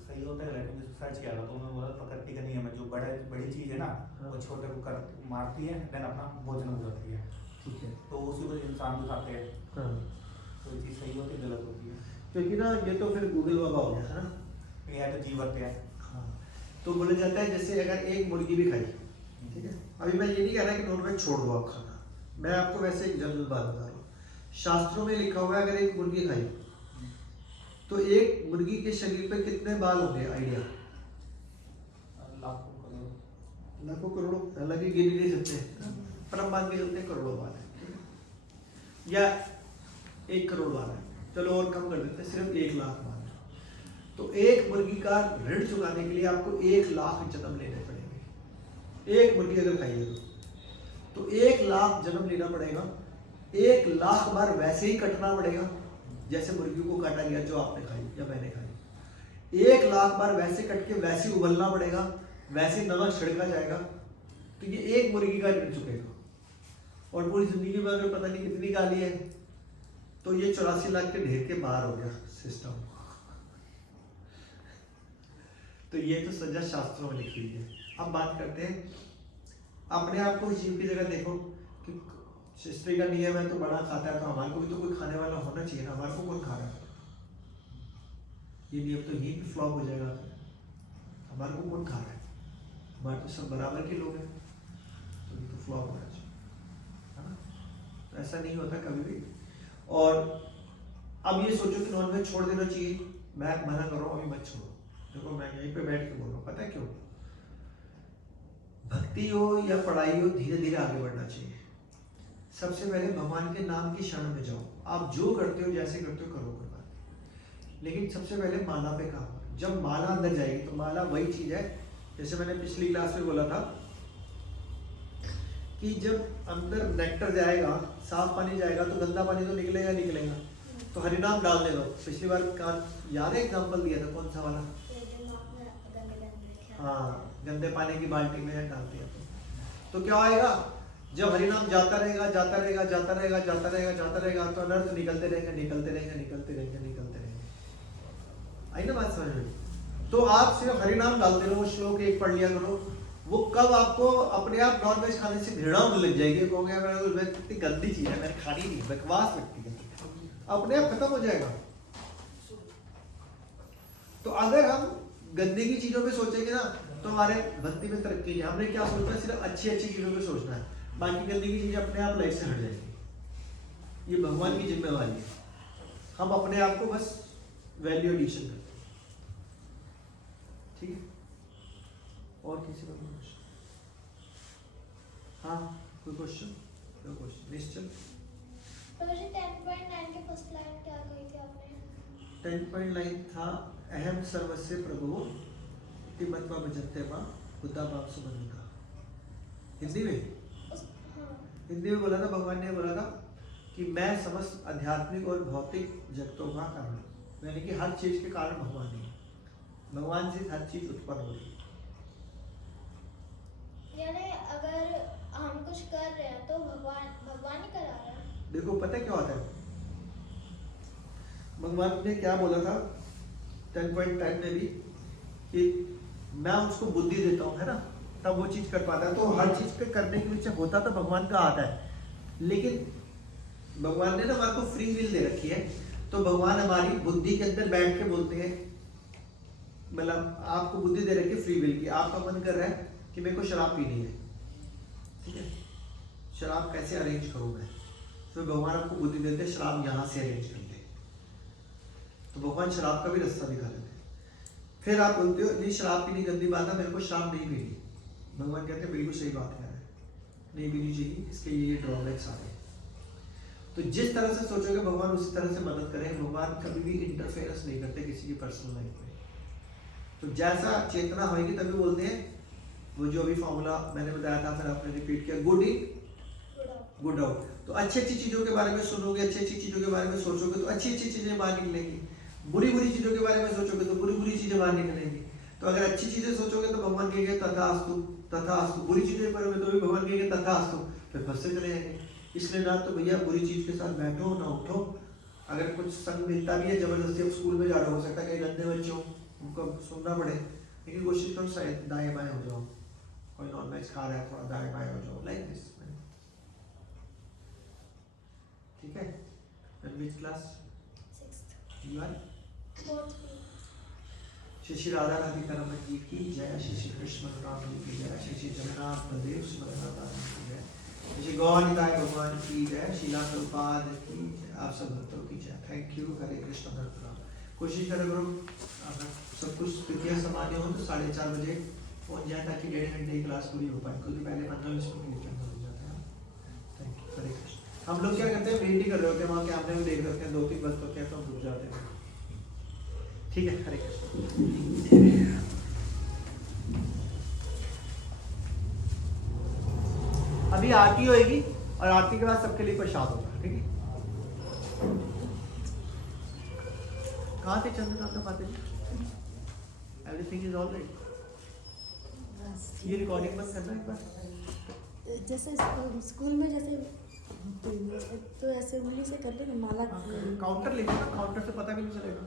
सही होता है, लेकिन सर्च किया था तो उन्होंने बोला प्रकृति का नियम है, जो बड़ी चीज है ना, हाँ। वो छोटे को कर मारती है, देन अपना भोजन करती है, ठीक है। तो उसी को इंसान भी खाते हैं, हाँ, तो ये चीज सही होती है गलत होती है? क्योंकि ना ये तो फिर गूगल बाबा हो गया है ना। ये है तो जीव हत्या है। हाँ, तो बोला जाता है जैसे अगर एक मुर्गी भी खाई, ठीक है, अभी मैं ये नहीं कह रहा कि नॉनवेज छोड़ दो आप खाना, मैं आपको वैसे एक जनरल बात बता रहा हूँ। शास्त्रों में लिखा हुआ है अगर एक मुर्गी खाई तो एक मुर्गी के शरीर पे कितने बाल होंगे, आइडिया? लाखों करोड़ों, हालांकि गिन नहीं सकते, पर हम मान के चलते करोड़ों बाल है, या 1 करोड़ बाल है, चलो और कम कर देते, सिर्फ 1 लाख बाल है। तो एक मुर्गी का ऋण चुकाने के लिए आपको 1 लाख जन्म लेने पड़ेंगे। एक मुर्गी अगर खाइए तो 1 लाख जन्म लेना पड़ेगा, 1 लाख बार वैसे ही कटना पड़ेगा जैसे मुर्गी को काटा गया जो आपने खाई या मैंने खाई। 1 लाख बार वैसे कट के वैसे उबलना पड़ेगा, वैसे नमक छिड़का जाएगा, तो ये एक मुर्गी का ऋण चुकेगा। और पूरी जिंदगी में अगर पता नहीं कितनी गाली है तो ये 84 लाख के ढेर के बाहर हो गया सिस्टम। तो ये तो सजा शास्त्रों में लिखी हुई है। अब बात करते हैं अपने आप को जीव की जगह देखो कि स्त्री का नियम है तो बड़ा खाता है, तो हमारे को भी तो कोई खाने वाला होना चाहिए ना, हमारे को कौन खा रहा है? ये नियम तो यही फ्लॉप हो जाएगा, हमारे को कौन खा रहा है? हमारे तो सब बराबर के लोग हैं, तो ये तो फ्लॉप होना चाहिए, है ना? तो ऐसा नहीं होता कभी भी। और अब ये सोचो कि नॉनवेज छोड़ देना चाहिए, मैं मना कर रहा हूँ अभी मत छोड़ो। देखो मैं यहीं पे बैठ के बोल रहा हूँ, पता है क्यों? भक्ति हो या पढ़ाई हो, धीरे धीरे आगे बढ़ना चाहिए। सबसे पहले भगवान के नाम की शरण में जाओ, आप जो करते हो जैसे करते हो करो, कोई बात। लेकिन सबसे पहले माला पे काम करो। जब माला अंदर जाएगी तो माला वही चीज है, जैसे मैंने पिछली क्लास में बोला था कि जब अंदर नेक्टर जाएगा, साफ पानी जाएगा तो गंदा पानी तो निकलेगा निकलेगा, तो हरिनाम डाल दे दो। पिछली बार का याद है एग्जाम्पल दिया था, कौन सा वाला? हाँ, गंदे पानी की बाल्टी में डालते हैं तो क्या आएगा? जब हरिनाम जाता रहेगा जाता रहेगा जाता रहेगा जाता रहेगा जाता रहेगा तो अनर्थ निकलते रहेंगे निकलते रहेंगे निकलते रहेंगे निकलते रहेंगे। आई ना बात समझ में? तो आप सिर्फ हरिनाम डालते रहो, श्लोक 1 पढ़ लिया करो, वो कब आपको अपने आप नॉनवेज खाने से घृणा होने लग जाएगी, कहोगे मैं कितनी गंदी चीज है, मैंने खानी नहीं, बकवास लगती है, अपने आप खत्म हो जाएगा। तो अगर हम गंदगी चीजों पे सोचेंगे ना तो हमारे भक्ति में तरक्की नहीं। हमने क्या सोचना है, सिर्फ अच्छी अच्छी चीजों पे सोचना है, बाकी गंदगी चीजें अपने आप लाइफ से हट जाएंगी। ये भगवान की जिम्मेवारी है, हम अपने आप को बस वैल्यू एडिशन करते हैं। ठीक है, और किसी का कोई क्वेश्चन? हाँ, कोई क्वेश्चन? कोई क्वेश्चन? निश्चल। प्रभु जी 10.9 के फर्स्ट लाइन क्या कही थी आपने? 10.9 था अहम सर्वस्य प्रभु तिमत्वा भजन्ते मां बुद्धा पाप सुबंधा। हिंदी में हाँ। हिंदी में बोला था, भगवान ने बोला था कि मैं समस्त आध्यात्मिक और भौतिक जगतों का कारण हूँ, यानी कि हर चीज के कारण भगवान ही है, भगवान से हर चीज उत्पन्न हो रही है। यानी अगर हम कुछ कर रहे हैं तो भगवान ही करा रहा है। देखो पता है क्या होता है, भगवान ने क्या बोला था 10.10 में भी कि मैं उसको बुद्धि देता हूँ, है ना, तब वो चीज कर पाता है। तो हर चीज पे करने के पीछे होता तो भगवान का आता है, लेकिन भगवान ने ना हमारे को फ्री विल दे रखी है। तो भगवान हमारी बुद्धि के अंदर बैठ के बोलते हैं, मतलब आपको बुद्धि दे रखी है फ्री विल की, आपका मन कर रहा है कि मेरे को शराब पीनी है, ठीक है, शराब कैसे अरेंज करूँ मैं, तो भगवान आपको बुद्धि देते हैं शराब यहाँ से अरेंज कर ले, तो भगवान शराब का भी रास्ता दिखा देते हैं। फिर आप बोलते हो नहीं शराब पीनी गंदी बात है, मेरे को शराब नहीं पीनी, भगवान कहते हैं बिल्कुल सही बात कह रहे हैं, नहीं पीनी चाहिए, इसके ये ड्रॉबैक्स आ रहे हैं। तो जिस तरह से सोचोगे भगवान उसी तरह से मदद करें। भगवान कभी भी इंटरफेरेंस नहीं करते किसी की पर्सनल लाइफ में। तो जैसा चेतना होगी तभी बोलते हैं, वो जो अभी फॉर्मूला मैंने बताया था, फिर आपने रिपीट किया, गुड इन गुड आउट। तो अच्छी अच्छी चीजों के बारे में सुनोगे, अच्छी अच्छी चीजों के बारे में सोचोगे तो अच्छी अच्छी चीजें बाहर निकलेंगी, बुरी बुरी चीजों के बारे में सोचोगे तो बुरी बुरी चीजें बाहर निकलेंगी। तो अगर अच्छी चीजें सोचोगे तो भगवान कहेंगे तथास्तु तथास्तु, बुरी चीजें करोगे तो भी भगवान कहेंगे तथास्तु, फिर फंसते चले जाएंगे। इसलिए ना तो भैया बुरी चीज के साथ बैठो ना उठो। अगर कुछ संग मिलता भी है जबरदस्ती, आप स्कूल में जा रहे हो सकता है कई गंदे बच्चे हो, उनको सुनना पड़े, लेकिन कोशिश करो शायद दाएं बाएं हो जाओ, कोई नॉन वेज खा रहा है थोड़ा दाएं बाएं हो जाओ, लाइक दिस। ठीक है, which class? 6th You are? 4th Shri Shri Radha Rani करम जी की जय, श्री श्री कृष्ण बलराम जी की जय, श्री श्री जगन्नाथ बलदेव सुभद्रा जी की जय, श्री श्री गौरनिताय भगवान की जय, शीला प्रभुपाद की जय, आप सब भक्तों की जय। थैंक यू, हरे कृष्ण हरे राम। कोशिश करें करो अगर सब कुछ तृतीय सामान्य हो तो 4:30 बजे पहुंच जाए, ताकि 1.5 घंटे की क्लास पूरी हो पाए, क्योंकि पहले 15-20 मिनट के अंदर हो जाता है। थैंक यू, हरे कृष्ण। हम लोग क्या करते हैं, वेट ही कर रहे होते हैं, वहाँ कैमरे में देख रहे हैं, 2-3 बज तो क्या तो हम रुक जाते हैं। ठीक है, हरे कृष्ण। अभी आरती होएगी और आरती के बाद सबके लिए प्रसाद होगा, ठीक है। कहाँ थे चंद्रकांता माता जी? Everything is all right. ये रिकॉर्डिंग बंद करना एक बार। जैसे स्कूल में जैसे तो ऐसे उंगली से करते ना माला। काउंटर लिखो ना, काउंटर से पता भी नहीं चलेगा।